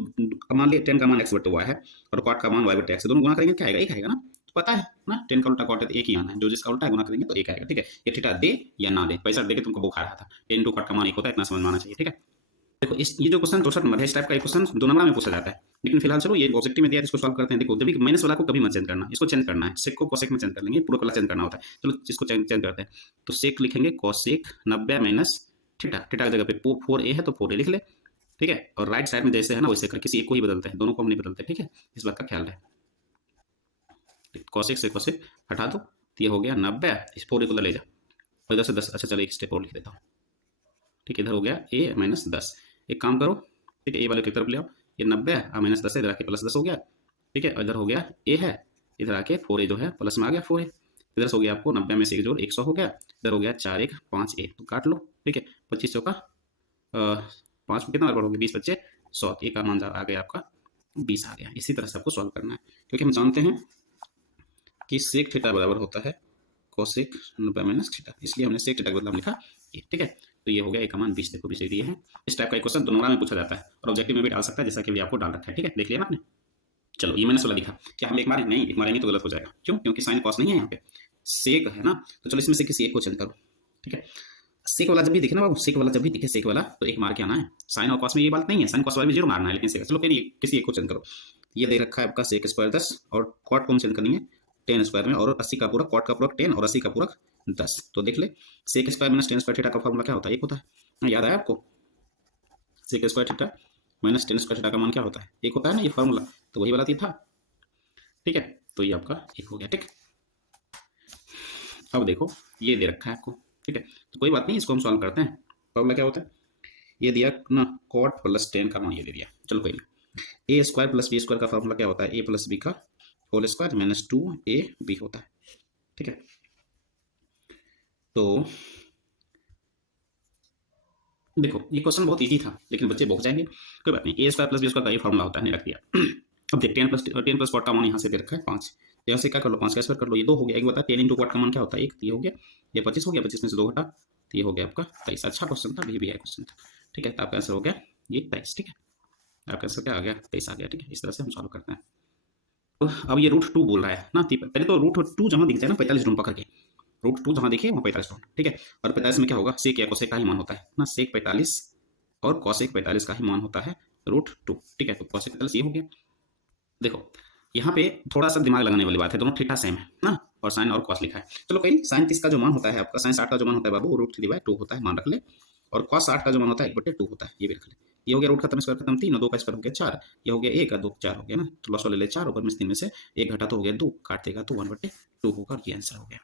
मान लिया 10 का मान x/y है और कॉट का मान y/x है, दोनों गुणा करेंगे क्या आएगा, एक आएगा ना। तो पता है ना 10 का उल्टा कॉट है तो एक ही आना है, जो जिसका उल्टा गुणा करेंगे तो एक आएगा। ठीक है, ये थीटा दे या ना दे, पैसा दे के तुमको बुखा रहा था, 10 × कॉट का मान एक होता है, इतना समझ में आना चाहिए। ठीक है, देखो ये जो क्वेश्चन 64 नंबर है, इस टाइप का क्वेश्चन 2 नंबर में पूछा जाता है, लेकिन फिलहाल चलो ये ऑब्जेक्टिव में दिया है, इसको सॉल्व करते हैं। देखो जब भी माइनस वाला को कभी मत चेंज करना, इसको चेंज करना है, सेक को कोसेक में चेंज कर लेंगे, पूरा वाला चेंज करना होता है। चलो इसको चेंज करते हैं, तो सेक लिखेंगे कोसेक 90 माइनस थीटा, थीटा की जगह पे 4a है तो 4a लिख ले। ठीक है, और राइट साइड में जैसे है ना वैसे कर, किसी एक को ही बदलते हैं, दोनों को हम नहीं बदलते। ठीक है, इस बात का ख्याल रहे। कोसेक से कोसेक हटा दो, तो ये हो गया 90, इस 4a को ले जा, और इधर से 10। अच्छा चलो एक स्टेप और लिख देता हूँ। ठीक है, इधर हो गया a - 10। एक काम करो, ठीक है, ए वाले की तरफ ले आओ, ये 90 -10 है, इधर आके +10 हो गया। ठीक है, इधर हो गया a है, इधर आके 4a जो है प्लस में आ गया 4a, इधर से हो गया आपको 90 में से 1 जोड़ 100 हो गया, इधर हो गया 4 1 5a, तो काट लो। ठीक है, 25 का 5 कितना बढ़ोगे, 20 बच्चे 100, ए का मान आ गया आपका 20 आ गया। इसी तरह से आपको सॉल्व करना है, क्योंकि हम जानते हैं कि सेक थीटा बराबर होता है कोसेक 90 माइनस थीटा, इसलिए हमने सेक थीटा का बदला लिखा ये। ठीक है, तो ये हो गया ए का मान 20, देखो 20 दिए है। इस टाइप का क्वेश्चन 2 नंबर में पूछा जाता है और ऑब्जेक्टिव में भी डाल सकता है, जैसा कि अभी आपको डाल रखा है। ठीक है, देख लिया ना आपने। चलो ये मैंने वाला लिखा, क्या हम एक मारे नहीं, एक मारेंगे तो गलत हो जाएगा। क्यों, क्योंकि साइन कॉस नहीं है यहाँ पे, सेक है ना। तो चलो इसमें से किसी एक को चेंज करो। ठीक है, सेक वाला जब भी दिखे ना बाबू, सेक वाला जब भी दिखे सेक वाला, तो एक मार के आना है। साइन और कॉस में ये बात नहीं है, साइन कॉस वाला भी 0 मारना है, लेकिन सेक, चलो फिर किसी एक को चेंज करो। ये दे रखा है आपका सेक स्क्वायर 10, और कॉट को हम चेंज करनी है 10 स्क्वायर में, और 80 का पूरा, कॉट का पूरा 10 और 80 का पूरा 10। तो देख ले, sec square minus 10 square theta का फॉर्मूला क्या होता है, एक होता है, याद आया आपको। Sec square theta minus 10 square theta का मान क्या होता है, एक होता है ना, ये फॉर्मूला तो वही वाला था। ठीक है, तो ये आपका एक हो गया। ठीक, अब देखो ये दे रखा है आपको। ठीक है, तो कोई बात नहीं, इसको हम सॉल्व करते हैं। फॉर्मूला क्या होता है, ये दिया ना, कॉट प्लस 10 का मान ये दे दिया। चलो कोई नहीं, a² + b² का फॉर्मूला क्या होता है, a + b का होल स्क्वायर माइनस 2ab होता है। ठीक है, तो देखो ये क्वेश्चन बहुत इजी था, लेकिन बच्चे भूख जाएंगे, कोई बात नहीं। a² + b² का ये फॉर्मूला होता है, रख दिया। अब देख 10 + कॉट का मान यहाँ से दे रखा है 5, यहाँ से क्या कर लो, 5 का स्क्वायर कर लो, ये 2 हो गया। एक बता 10 × कॉट का मान क्या होता है, 1, ये हो गया, ये 25 हो गया, 25 में से 2 घटा, तो ये हो गया आपका 23। अच्छा क्वेश्चन था, भी है क्वेश्चन था। ठीक है, तो आपका आंसर हो गया ये 23। ठीक है, आपका आंसर क्या आ गया, 23 आ गया। ठीक है, इस तरह से हम सॉल्व करते हैं। तो अब ये √2 बोल रहा है ना, पहले तो √2 जहाँ दिख जाए ना 45 ढूंढ पकड़ के, √2 जहाँ दिखे वहाँ 45 ढूंढ। ठीक है, और 45 में क्या होगा, सेक या कोसेक का ही मान होता है ना, सेक 45 और cos 45 का ही मान होता है √2। ठीक है, तो cos 45 ये हो गया। देखो यहाँ पे थोड़ा सा दिमाग लगाने वाली बात है, दोनों थीटा सेम है ना, और साइन और कॉस लिखा है। चलो कोई साइन 30 का जो मान होता है आपका, साइन 60 का जो मान होता है बाबू √3/2 होता है, मान रख ले। और कॉस 60 का जो मान होता है 1/2 होता है, ये भी रख ले। ये हो गया रूट खत्म, स्क्वायर खत्म, 3 और 2 का स्क्वायर हो गया 4, ये हो गया 1 और 2 4 हो गया ना, तो लॉस वाले ले 4, ऊपर में 3 में से 1 घटा तो हो गया 2, काट देगा तो 1/2 होगा, और ये आंसर हो गया।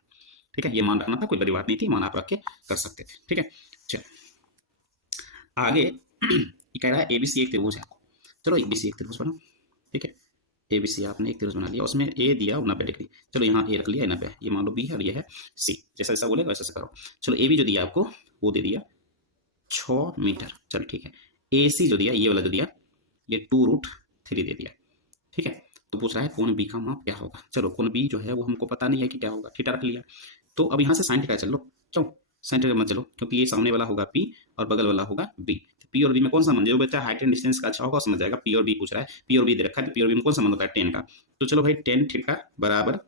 ठीक है, ये मान रखना था, कोई बड़ी बात नहीं थी, मान आप रख के कर सकते थे। ठीक है, चलो आगे ये कह रहा है ABC एक त्रिभुज है। चलो ABC एक त्रिभुज बनाओ। ठीक है, ABC आपने एक त्रिभुज बना लिया, उसमें A दिया 90 डिग्री। चलो यहाँ A रख लिया 90, ये मान लो B है और ये है C, जैसा जैसा बोलेगा वैसा करो। चलो AB जो दिया आपको वो दे दिया 6 मीटर। चलो ठीक है, AC जो दिया, ये वाला जो दिया, ये 2√3 दे दिया। ठीक है, तो पूछ रहा है कोण B का माप क्या होगा। चलो कोण B जो है वो हमको पता नहीं है कि क्या होगा, थीटा रख लिया। तो अब यहाँ से साइन थीटा चल लो, चलो साइन थीटा मत चलो, क्योंकि ये सामने वाला होगा P और बगल वाला होगा B। P और B में कौन सा मान, जो बच्चा हाइट एंड डिस्टेंस का अच्छा होगा समझ जाएगा। P और B पूछ रहा है, P और B दे रखा है, तो P और B में कौन सा मान होता है 10 का। तो चलो भाई 10 थीटा बराबर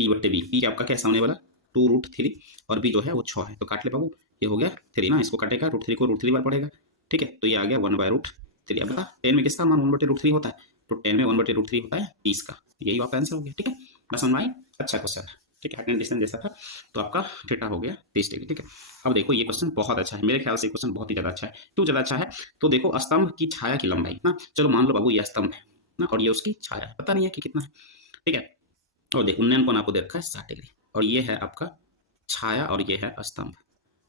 P/B। P आपका क्या है सामने वाला 2√3 और B जो है वो 6 है, तो काट ले बाबू, ये हो गया 3 ना, इसको काटेगा √3 को √3 बार पड़ेगा। ठीक है, तो ये आ गया 1/√3। अब बता 10 में किसका मान 1/√3 होता है, तो 10 में 1/√3 होता है 30 का, यही आपका आंसर हो गया। ठीक है, बस समझ में आई, अच्छा क्वेश्चन है। ठीक है, हाइट एंड डिस्टेंस जैसा था, तो आपका थीटा हो गया 30 डिग्री। ठीक है, अब देखो ये क्वेश्चन बहुत अच्छा है, मेरे ख्याल से ये क्वेश्चन बहुत ही ज़्यादा अच्छा है। क्यों ज़्यादा अच्छा है, तो देखो स्तंभ की छाया की लंबाई ना, चलो मान लो बाबू ये स्तंभ है ना, और ये उसकी छाया है, पता नहीं है कि कितना है। ठीक है, और देखो उन्नयन कोण आपको दे रखा है 60 डिग्री, और ये है आपका छाया और ये है स्तंभ।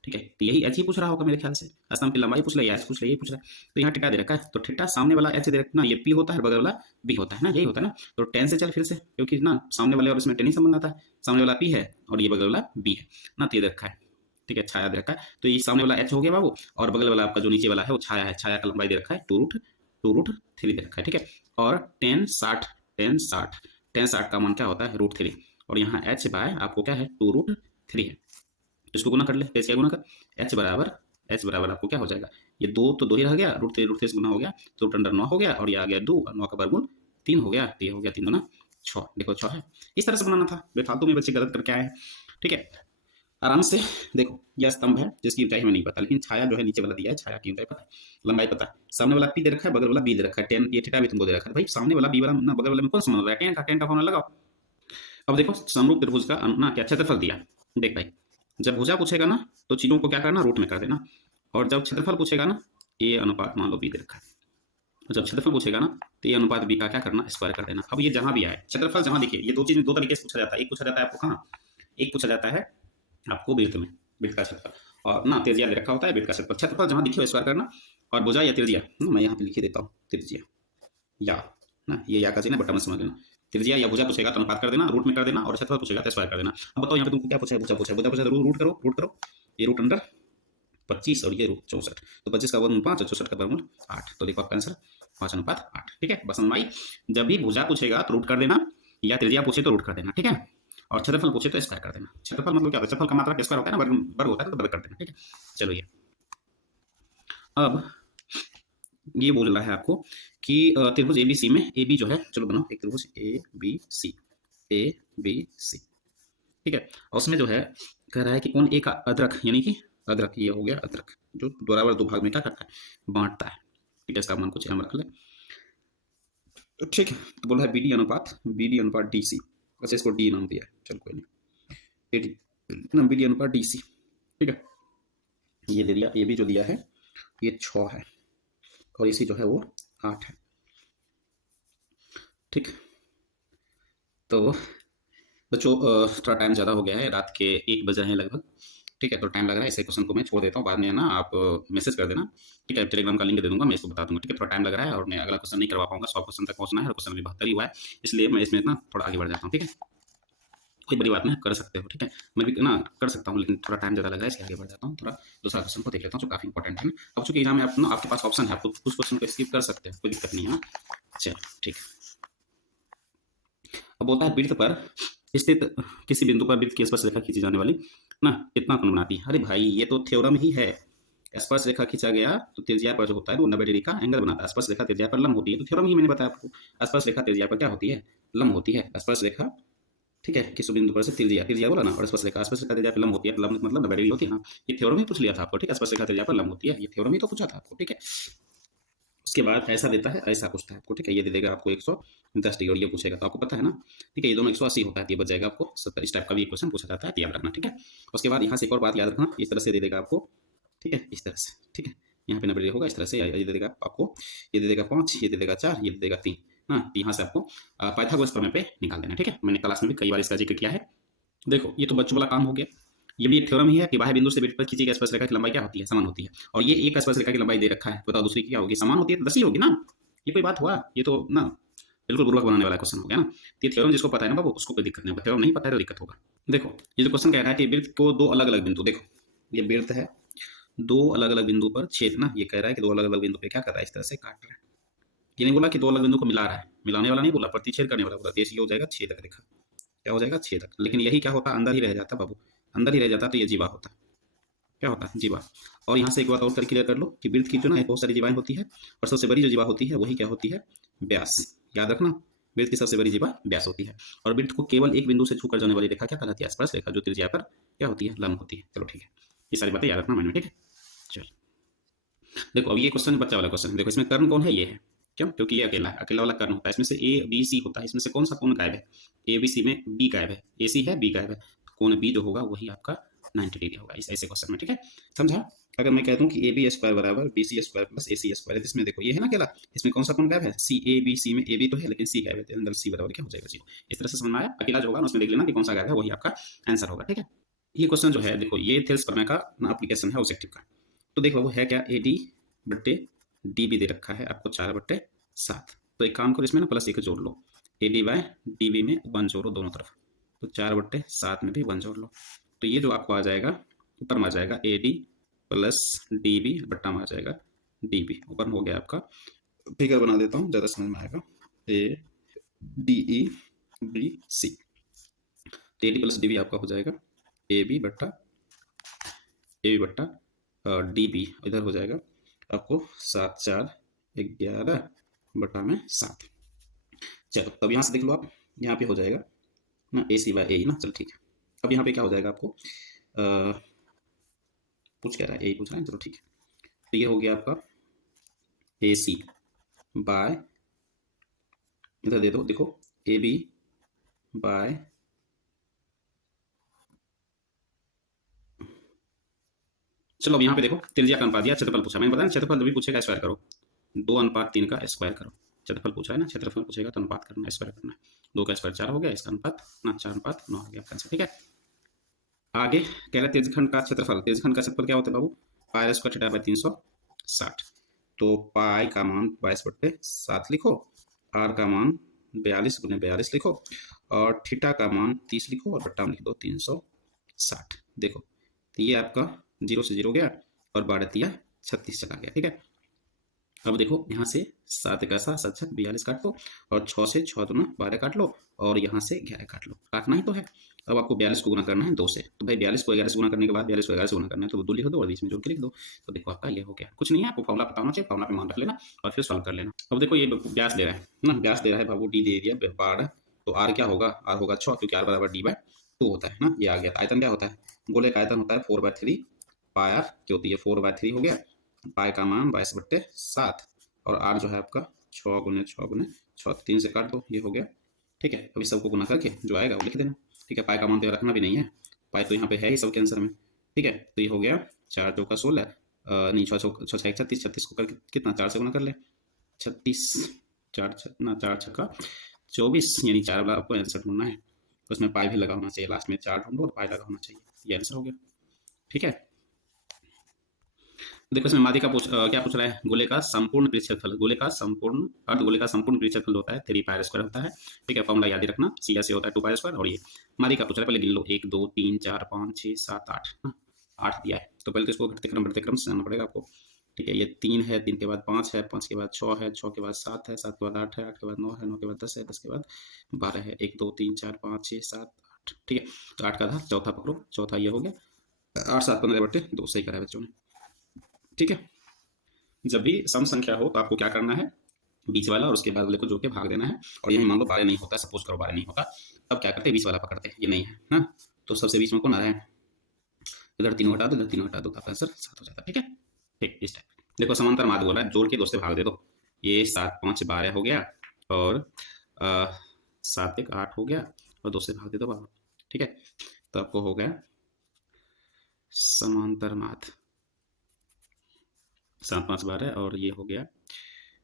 ठीक है, तो यही एच ही पूछ रहा होगा मेरे ख्याल से, स्तंभ की लंबाई पूछ रहा है या एच पूछ रहा है, यही पूछ रहा है। तो यहाँ थीटा दे रखा है, तो थीटा सामने वाला एच दे रखना, ये पी होता है, बगल वाला बी होता है ना, यही होता है ना। तो 10 से चल फिर से, क्योंकि ना सामने वाले और इसमें 10 ही संबंध आता है, सामने वाला पी है और ये बगल वाला बी है ना, तो ये दे रखा है। ठीक है, छाया दे रखा है, तो ये सामने वाला एच हो गया बाबू, और बगल वाला आपका जो नीचे वाला है वो छाया है, छाया का लंबाई दे रखा है 2√3 दे रखा है। ठीक है, और 10 60 का मान क्या होता है √3, और यहाँ h आपको क्या है 2√3 है, तो इसको गुना कर ले, कैसे गुना कर, h बराबर आपको क्या हो जाएगा, ये 2 तो 2 ही रह गया, √3 से गुना हो गया तो √9 हो गया, और ये आ गया 2 और 9 का वर्गमूल 3 हो गया, तो ये हो गया 3 दूना 6। देखो 6 है, इस तरह से बनाना था, बेफालतू में बच्चे गलत करके आए हैं। ठीक है, आराम से देखो, यह स्तंभ है जिसकी ऊंचाई हमें नहीं पता, लेकिन छाया जो है नीचे वाला दिया है, छाया की ऊंचाई पता है, लंबाई पता है, सामने वाला पी दे रखा है, बगल वाला बी दे रखा है 10, ये थीटा भी तुमको दे रखा है भाई, सामने वाला बी वाला ना बगल वाले में कौन सा मान रहा है 10 का फॉर्मूला लगाओ। अब देखो समरूप त्रिभुज का ना क्या क्षेत्रफल दिया, देख भाई जब भुजा पूछेगा ना तो चीजों को क्या करना, रूट में कर देना, और जब क्षेत्रफल पूछेगा ना, ए अनुपात मान लो बी दे रखा है, तो जब क्षेत्रफल पूछेगा ना तो ए अनुपात बी का क्या करना, स्क्वायर कर देना। अब ये जहां भी आए क्षेत्रफल, जहां देखिए ये दो चीज दो तरीके से पूछा जाता है, एक पूछा जाता है आपको कहाँ, एक पूछा जाता है आपको वृत्त में, वृत्त का क्षेत्रफल, और ना त्रिज्या दे रखा होता है वृत्त का क्षेत्रफल, क्षेत्रफल जहां दिखे स्क्वायर करना, और भुजा या त्रिज्या, मैं यहाँ पे लिख देता हूँ त्रिज्या या ना, ये या का चिन्ह बटा में समझ लेना, त्रिज्या या भुजा पूछेगा तो अनुपात कर देना, रूट में कर देना, और क्षेत्रफल पूछेगा तो स्क्वायर कर देना। अब बताओ यहाँ पे तुमको क्या पूछा है, भुजा पूछा है, रूट करो, ये रूट अंडर 25 और ये रूट 64, तो 25 का वर्गमूल 5 और 64 का वर्गमूल 8, तो देखो आपका आंसर 5:8। ठीक है, बस समझ में आई, जब भी भुजा पूछेगा तो रूट कर देना, या त्रिज्या पूछे तो रूट कर देना। ठीक है, और क्षेत्रफल पूछे तो स्क्वायर कर देना। क्षेत्रफल मतलब क्या होता है, क्षेत्रफल का मात्रा का स्क्वायर होता है ना, वर्ग होता है तो वर्ग कर देना। ठीक है, चलो ये अब ये बोल रहा है आपको कि त्रिभुज ABC में AB जो है, चलो बनाओ एक त्रिभुज ABC, ठीक है, और उसमें जो है कह रहा है कि कोण A का अदरक, यानी कि अदरक, ये हो गया अदरक जो बराबर 2 भाग में क्या करता है, बांटता है। ठीक है, इसका मान कुछ हम रख ले। ठीक है, तो बोला है BD अनुपात DC, अच्छा इसको D नाम दिया है, चलो कोई नहीं, BD अनुपात DC। ठीक है, ये दे दिया, AB जो दिया है ये 6 है, और AC जो है वो 8 है। ठीक, तो बच्चों थोड़ा टाइम ज़्यादा हो गया है, रात के 1 बज रहे हैं लगभग। ठीक है, तो टाइम लग रहा है, इसे क्वेश्चन को मैं छोड़ देता हूँ, बाद में ना आप मैसेज कर देना। ठीक है, टेलीग्राम का लिंक दे दूंगा, मैं इसको बता दूंगा। ठीक है, थोड़ा टाइम लग रहा है और मैं अगला क्वेश्चन नहीं करवा पाऊंगा, 100 क्वेश्चन तक पहुंचना है, और क्वेश्चन भी 72 ही हुआ है, इसलिए मैं इसमें ना थोड़ा आगे बढ़ जाता हूँ। ठीक है, कोई बड़ी बात नहीं, कर सकते हो। ठीक है, मैं भी ना कर सकता हूँ, लेकिन थोड़ा टाइम ज़्यादा लगा है, इसलिए आगे बढ़ जाता हूँ। थोड़ा दूसरा क्वेश्चन को देख लेता हूँ जो काफ़ी इंपॉर्टेंट है। अब चूंकि एग्जाम में आप ना आपके पास ऑप्शन है, आपको कुछ क्वेश्चन को स्किप कर सकते हैं, कोई दिक्कत नहीं है ना। चलो ठीक, अब बोलता है वृत्त पर स्थित किसी बिंदु पर वृत्त की स्पर्श रेखा खींची जाने वाली ना कितना कोण बनाती है। अरे भाई ये तो थ्योरम ही है, स्पर्श रेखा खींचा गया तो त्रिज्या पर जो होता है वो 90 डिग्री का एंगल बनाता है। स्पर्श रेखा त्रिज्या पर लंब होती है, तो थ्योरम ही मैंने बताया आपको, स्पर्श रेखा त्रिज्या पर क्या होती है, लंब होती है। स्पर्श रेखा ठीक है, किस बिंदु पर से त्रिज्या त्रिज्या बोला ना, और स्पर्शरेखा स्पर्शरेखा त्रिज्या पर लंब होती है, लंब मतलब 90 डिग्री होती है ना, ये थ्योरम ही पूछ लिया था आपको। ठीक है, स्पर्शरेखा त्रिज्या पर लंब होती है, ये थ्योरम ही तो पूछा था आपको। ठीक है, उसके बाद ऐसा देता है, ऐसा पूछता है आपको। ठीक है, ये दे देगा आपको 110 डिग्री और ये पूछेगा, तो आपको पता है ना। ठीक है, ये दोनों 180 होता है, ये बच जाएगा आपको 70। इस टाइप का भी क्वेश्चन पूछा जाता है, तो याद रखना। ठीक है, उसके बाद यहाँ से एक और बात याद रखना, इस तरह से दे देगा आपको। ठीक है, इस तरह से। ठीक है, यहाँ पे 90 डिग्री होगा, इस तरह से ये दे देगा आपको, ये दे देगा 5, ये दे देगा 4, ये दे देगा 3 ना। यहाँ से आपको पाइथागोरस प्रमेय पे निकाल देना। ठीक है, मैंने क्लास में भी कई बार इसका जिक्र किया है। देखो, ये तो बच्चों वाला काम हो गया। ये भी एक थ्योरम ही है कि बाह्य बिंदु से वृत्त पर खींची गई स्पर्शरेखा की लंबाई क्या होती है, समान होती है। और ये एक स्पर्शरेखा की लंबाई दे रखा है, बताओ दूसरी की क्या होगी, समान होती है तो 10 ही होगी ना। ये कोई बात हुआ, ये तो ना बिल्कुल बुर्बक बनाने वाला क्वेश्चन हो गया ना। ये थ्योरम जिसको पता है ना बाबू, उसको कोई दिक्कत नहीं होगा, थ्योरम नहीं पता है तो दिक्कत होगा। देखो, ये जो क्वेश्चन कह रहा है कि वृत्त को दो अलग अलग बिंदु, देखो ये वृत्त है, दो अलग अलग बिंदु पर छेद ना, ये कह रहा है कि दो अलग अलग बिंदु पे क्या कर रहा है, इस तरह से काट रहा है। ये नहीं बोला कि दो अलग बिंदु को मिला रहा है, मिलाने वाला नहीं बोला, प्रतिच्छेद करने वाला बोला। तो ये हो जाएगा छेदक रेखा, क्या हो जाएगा, छेदक। लेकिन यही क्या होता, अंदर ही रह जाता बाबू, अंदर ही रह जाता तो ये जीवा होता, क्या होता है, जीवा। और यहाँ से एक बात और कर क्लियर कर लो कि वृत्त की जो ना बहुत सारी जीवाएं होती है, और सबसे बड़ी जो जीवा होती है वही क्या होती है, व्यास। याद रखना, वृत्त की सबसे बड़ी जीवा व्यास होती है। और वृत्त को केवल एक बिंदु से छूकर जाने वाली रेखा क्या कहलाती है, स्पर्श रेखा, जो त्रिज्या पर क्या होती है, लंब होती है। चलो ठीक है, ये सारी बातें याद रखना मन में। ठीक है, चलो देखो, अब ये क्वेश्चन बच्चा वाला क्वेश्चन, देखो इसमें कर्ण कौन है, ये है। क्यों, क्योंकि ये अकेला अकेला वाला कर्ण होता है, इसमें से ए बी सी होता है, इसमें से कौन सा कोण गायब है, ए बी सी में बी गायब है, ए सी है बी गायब है, तो कोण बी जो होगा वही आपका 90 डिग्री होगा इस ऐसे क्वेश्चन में। ठीक है, समझा। अगर मैं कह दूं कि ए बी स्क्वायर बराबर बी सी स्क्वायर प्लस ए सी स्क्वायर, इसमें देखो ये है ना अकेला, इसमें कौन सा कोण गायब है, सी ए बी, सी में ए बी तो है लेकिन सी गायब है, तो अंदर सी बराबर क्या हो जाएगा, 0। इस तरह से समझ में आया, अकेला जो होगा उसमें देख लेना कि कौन सा गायब है, वही आपका आंसर होगा। ठीक है, ये क्वेश्चन जो है देखो, ये थेल्स प्रमेय का एप्लीकेशन है ऑब्जेक्टिव का। तो देखो वो है क्या, ए डी बट्टे डी भी दे रखा है आपको 4/7। तो एक काम करो, इसमें ना +1 जोड़ लो, A D by D B में 1 जोड़ो दोनों तरफ, तो 4/7 में भी 1 जोड़ लो, तो ये जो आपको आ जाएगा ऊपर में आ जाएगा A D plus D B बट्टा में आ जाएगा डी बी। ऊपर में हो गया आपका, फिगर बना देता हूँ ज़्यादा समझ में आएगा, A D E B C, A D plus D B आपका हो जाएगा ए बी बट्टा डी बी, इधर हो जाएगा आपको 7/4 बटा में 7। चलो तब यहाँ से देख लो आप, यहाँ पे हो जाएगा ना ए सी बाय ए ना। चलो ठीक है, अब यहाँ पे क्या हो जाएगा आपको, पूछ क्या रहा है, ए पूछ रहा है, चलो ठीक है। तो ये हो गया आपका ए सी बाय, इधर दे दो, देखो ए बी बाय चलो अब यहाँ पे देखो त्रिज्या का अनुपात दिया, क्षेत्रफल पूछा, मैंने बताया क्षेत्रफल भी पूछेगा स्क्वायर करो, 2/3 का स्क्वायर करो। क्षेत्रफल पूछा है ना, क्षेत्रफल पूछेगा तो अनुपात करना, स्क्वायर करना है। 2 का स्क्वायर 4 हो गया, इसका अनुपात ना 4/9 हो गया आपका आंसर। ठीक है, आगे कह रहे त्रिज्यखंड का क्षेत्रफल, त्रिज्यखंड का क्षेत्रफल क्या होता है बाबू, पाई स्क्वायर थीटा बाय 360। तो पाई का मान 22/7 लिखो, आर का मान 42 × 42 लिखो, और थीटा का मान 30 लिखो, और बट्टा में लिख दो 360। देखो तो ये आपका 0 से 0 गया, और 12×36 चला गया। ठीक है, अब देखो यहाँ से 7 का 7, 7 7 42 काट लो, और 6 से 6 दूना 12 काट लो, और यहाँ से 11 काट लो, काटना ही तो है। अब आपको 42 को गुना करना है 2 से, तो भाई 42 को 11 से गुना करने के बाद 42 को 11 से गुना करना है, तो 2 लिख दो और बीच में जोड़ के लिख दो। तो देखो आपका ये हो गया, कुछ नहीं है, आपको फॉर्मुला पता होना चाहिए, फॉर्मुला पे मान रख लेना और फिर सॉल्व कर लेना। अब देखो ये व्यास दे रहा है ना, व्यास दे रहा है बाबू, डी दे दिया 12, तो आर क्या होगा, आर होगा 6, क्योंकि आर बराबर डी बाय 2 होता है ना। ये आ गया, आयतन क्या होता है, गोले का आयतन होता है 4/3 पाई आर, क्या होती है 4/3 हो गया, पाई का मान 22/7, और आर जो है आपका 6 × 6 × 6, 3 से काट दो, ये हो गया। ठीक है, अभी सबको गुना करके जो आएगा वो लिख देना। ठीक है, पाई का मान तो रखना भी नहीं है, पाई तो यहाँ पे है ही सब के आंसर में। ठीक है, तो ये हो गया 4 2 का 16, नहीं 6 6 36, 36 को करके कितना 4 से गुना कर ले, 36, 4 ना 4 6 24, यानी 4 वाला आपको आंसर ढूंढना है, उसमें पाई भी लगा होना चाहिए, लास्ट में 4 ढूंढो और पाई लगा होना चाहिए, ये आंसर हो गया। ठीक है, देखो इसमें मादी का क्या पूछ रहा है, गोले का संपूर्ण क्षेत्रफल, गोले का संपूर्ण अर्धगोले का संपूर्ण क्षेत्रफल होता है 3 पाई स्क्वायर होता है। ठीक है, फॉर्मूला याद रखना, सी से होता है 2 पाई स्क्वायर, और ये मादी का पूछ रहा है, पहले गिन लो 1 2 3 4 5 6 7 8, 8 दिया है, तो पहले तो इसको घटते क्रम से जाना पड़ेगा आपको। ठीक है, ये 3 है, 3 के बाद 5 है, 5 के बाद 6 है, 6 के बाद 7 है, 7 के बाद 8 है, 8 के बाद 9 है, 9 के बाद 10 है, 10 के बाद 12 है, 1 2 3 4 5 6 7 8। ठीक है, तो 8 का आधा, चौथा पकड़ो, चौथा ये हो गया, 8 7 15/2 सही करा है बच्चों ने। ठीक है, जब भी सम संख्या हो तो आपको क्या करना है, बीच वाला और उसके बाद वाले को जोड़ के भाग देना है। और यही मान लो 12 नहीं होता, सपोज करो 12 नहीं होता, तब क्या करते हैं, 20 वाला पकड़ते हैं, ये नहीं है ना, तो सबसे बीच में कौन आ रहा है, इधर तीनों हटा दो, इधर तीनों हटा दो, आपका आंसर 7 हो जाता है। ठीक है, ठीक, इस टाइप। देखो समांतर माध्य बोला है, जोड़ के 2 से भाग दे दो, ये 7 5 12 हो गया, और 7 1 8 हो गया, और 2 से भाग दे दो 12। ठीक है, तो आपको हो गया समांतर माध्य 7 5 12, और ये हो गया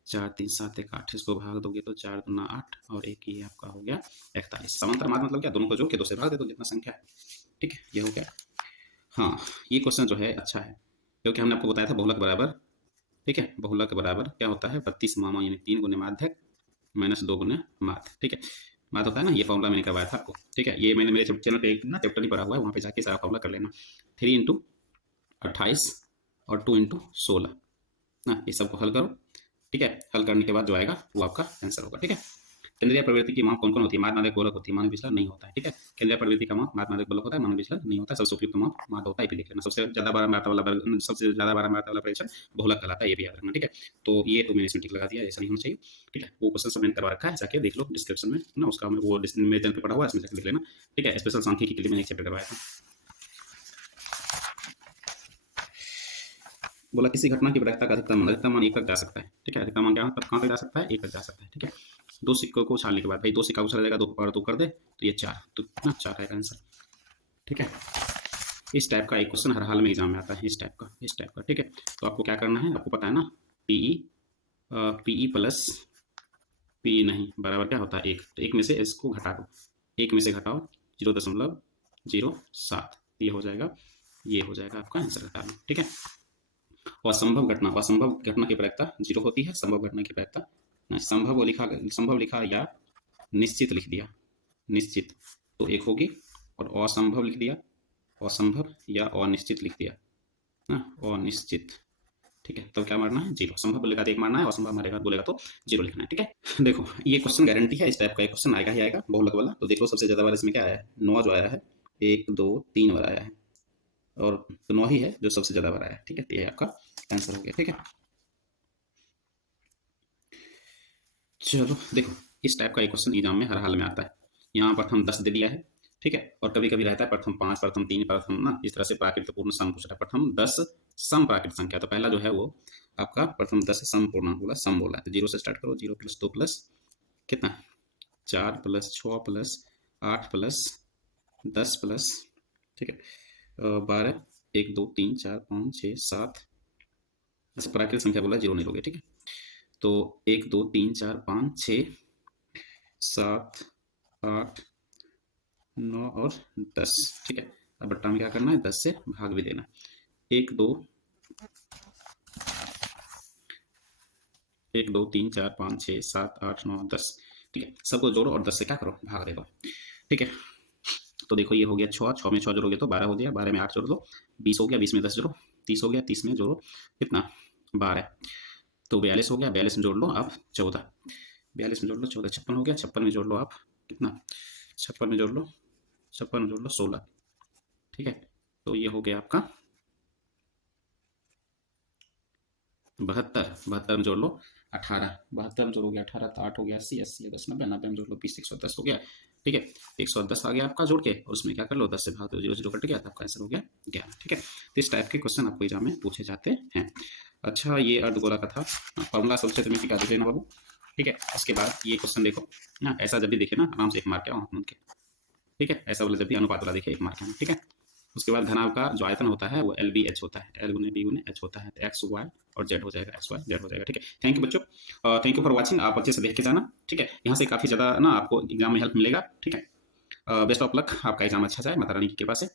4 3 7 1 8, इसको भाग दोगे तो 4 दूना 8, और एक ये आपका हो गया 41। समांतर माध्य मतलब क्या, दोनों को जोड़ के 2 से भाग दे दो जितना संख्या है। ठीक है, ये हो गया। हाँ, ये क्वेश्चन जो है अच्छा है, क्योंकि हमने आपको बताया था बहुलक बराबर, ठीक है, बहुलक बराबर क्या होता है, 32 मामा यानी 3 गुने माध्यक माइनस 2 गुने माध्य। ठीक है, बात होता है ना, ये फॉर्मूला मैंने करवाया था आपको। ठीक है, ये मैंने मेरे चैनल पे एक ना चैप्टर ही पढ़ा हुआ है, वहाँ पे जाके सारा फॉर्मूला कर लेना। 3 इंटू 28 और 2 इंटू 16 ना, ये सबको हल करो। ठीक है, हल करने के बाद जो आएगा वो आपका आंसर होगा। ठीक है, केंद्रीय प्रवृत्ति की माप कौन कौन होती है, माध्य गोलक होती है, माध्य विचलन नहीं होता है। ठीक है, केंद्रीय प्रवृत्ति का माप माध्य गोलक होता है, माध्य विचलन नहीं होता है। सबसे उपयुक्त माप माध्य होता है, ये लिख लेना। सबसे ज्यादा बारंबारता वाला सबसे ज्यादा बारंबारता वाला परीक्षण बहुलक कहलाता है, ये भी याद रखना। ठीक है, तो ये तो मैंने इसमें टिक लगा दिया, ऐसा नहीं होना चाहिए। ठीक है, वो क्वेश्चन सब मैंने करवा रखा है, जाके देख लो डिस्क्रिप्शन में ना, उसका वो मेरे चैनल पे पड़ा हुआ है, इसमें जाकर देख लेना। ठीक है, स्पेशल सांख्यिकी के लिए मैंने एक चैप्टर करवाया था। बोला किसी घटना की प्रायिकता का अधिकतम मान 1 तक जा सकता है। ठीक है, अधिकतम मान क्या कहाँ तक जा सकता है, 1 तक जा सकता है। ठीक है, 2 सिक्कों को उछालने के बाद, भाई 2 सिक्का उछाला जाएगा, 2 पर 2 कर दे तो ये 4, तो ना 4 है आंसर। ठीक है, इस टाइप का एक क्वेश्चन हर हाल में एग्जाम में आता है, इस टाइप का। ठीक है, तो आपको क्या करना है, आपको पता है ना, पीई प्लस पीई नहीं बराबर क्या होता है 1, तो 1 में से इसको घटा दो, 1 में से घटाओ 0.07, ये हो जाएगा, ये हो जाएगा आपका आंसर घटा लो। ठीक है, असंभव घटना की प्रायिकता 0 होती है, संभव घटना की प्रायिकता संभव लिखा या निश्चित लिख दिया, निश्चित तो 1 होगी, और असंभव लिख दिया, असंभव या अनिश्चित लिख दिया ना, अनिश्चित। ठीक है, तो क्या मारना है, 0। संभव बोलेगा तो 1 मारना है, असंभव मारेगा बोलेगा तो 0 लिखना है। ठीक है, देखो ये क्वेश्चन गारंटी है, इस टाइप का एक क्वेश्चन आएगा ही आएगा बहुलक वाला। तो देखो सबसे ज्यादा बार इसमें क्या आया है, 9 जो आया है, 1 2 3 बार आया है, और तो 9 ही है जो सबसे ज्यादा बार आया है। ठीक है, तो ये आपका आंसर हो गया। ठीक है, चलो देखो इस टाइप का एक क्वेश्चन एग्जाम में हर हाल में आता है। यहाँ प्रथम 10 दे दिया है। ठीक है, और कभी कभी रहता है प्रथम 5, प्रथम 3, प्रथम ना, इस तरह से प्राकृतपूर्ण सम पूछ रहा है। प्रथम 10 सम प्राकृत संख्या, तो पहला जो है वो आपका प्रथम 10 सम पूर्णांक बोला, सम बोला है, तो 0 से स्टार्ट करो। 0 + 2 प्लस कितना, 4 + 6 + 8 + 10 प्लस, ठीक है, 12 1 2 3 4 5 6 7, ऐसे प्राकृतिक संख्या बोला, 0 नहीं लोगे। ठीक है, तो 1 2 3 4 5 6 7 8 9 और 10। ठीक है, अब बट्टा में क्या करना है, 10 से भाग भी देना। 1 2 3 4 5 6 7 8 9 10। ठीक है, सबको जोड़ो और 10 से क्या करो, भाग दे दो। ठीक है, तो देखो ये हो गया 6, 6 में 6 जोड़ोगे तो 12 हो गया, 12 में 8 जोड़ दो 20 हो गया, 20 में 10 जोड़ो 30 हो गया, 30 में जोड़ो कितना 12, तो 42 हो गया, 42 में जोड़ लो आप 14, 42 में जोड़ लो 14, 56 हो गया, 56 में जोड़ लो आप कितना, 56 में जोड़ लो 16। ठीक है, तो ये हो गया आपका 72, 72 में जोड़ लो 18, 72 में जोड़ोगे 18 तो 8 हो गया 80, 80 10 90, 90 में जोड़ लो 20, 110 हो गया। ठीक है, 110 आ गया आपका जोड़ के, और उसमें क्या कर लो 10 से भाग दो, 0 0 कट गया, तो आपका आंसर हो गया 11। ठीक है, तो इस टाइप के क्वेश्चन आपको एग्जाम में पूछे जाते हैं। अच्छा, ये अर्धगोला का था, फॉर्मूला सबसे तुम्हें टिका देखे ना बाबू। ठीक है, उसके बाद ये क्वेश्चन देखो ना, ऐसा जब भी देखे ना आराम से 1 मार्क के। ठीक है, ऐसा वाला जब भी अनुपात वाला देखे 1 मार्क। ठीक है, उसके बाद घनाभ का जो आयतन होता है वो LBH होता है, L × B × H होता है, तो X Y और Z हो जाएगा, X Y Z हो जाएगा। ठीक है, थैंक यू बच्चों, थैंक यू फॉर वाचिंग, आप अच्छे से देख के जाना। ठीक है, यहाँ से काफ़ी ज़्यादा ना आपको एग्जाम में हेल्प मिलेगा। ठीक है, बेस्ट ऑफ लक, आपका एग्जाम अच्छा जाए, माता रानी की कृपा से।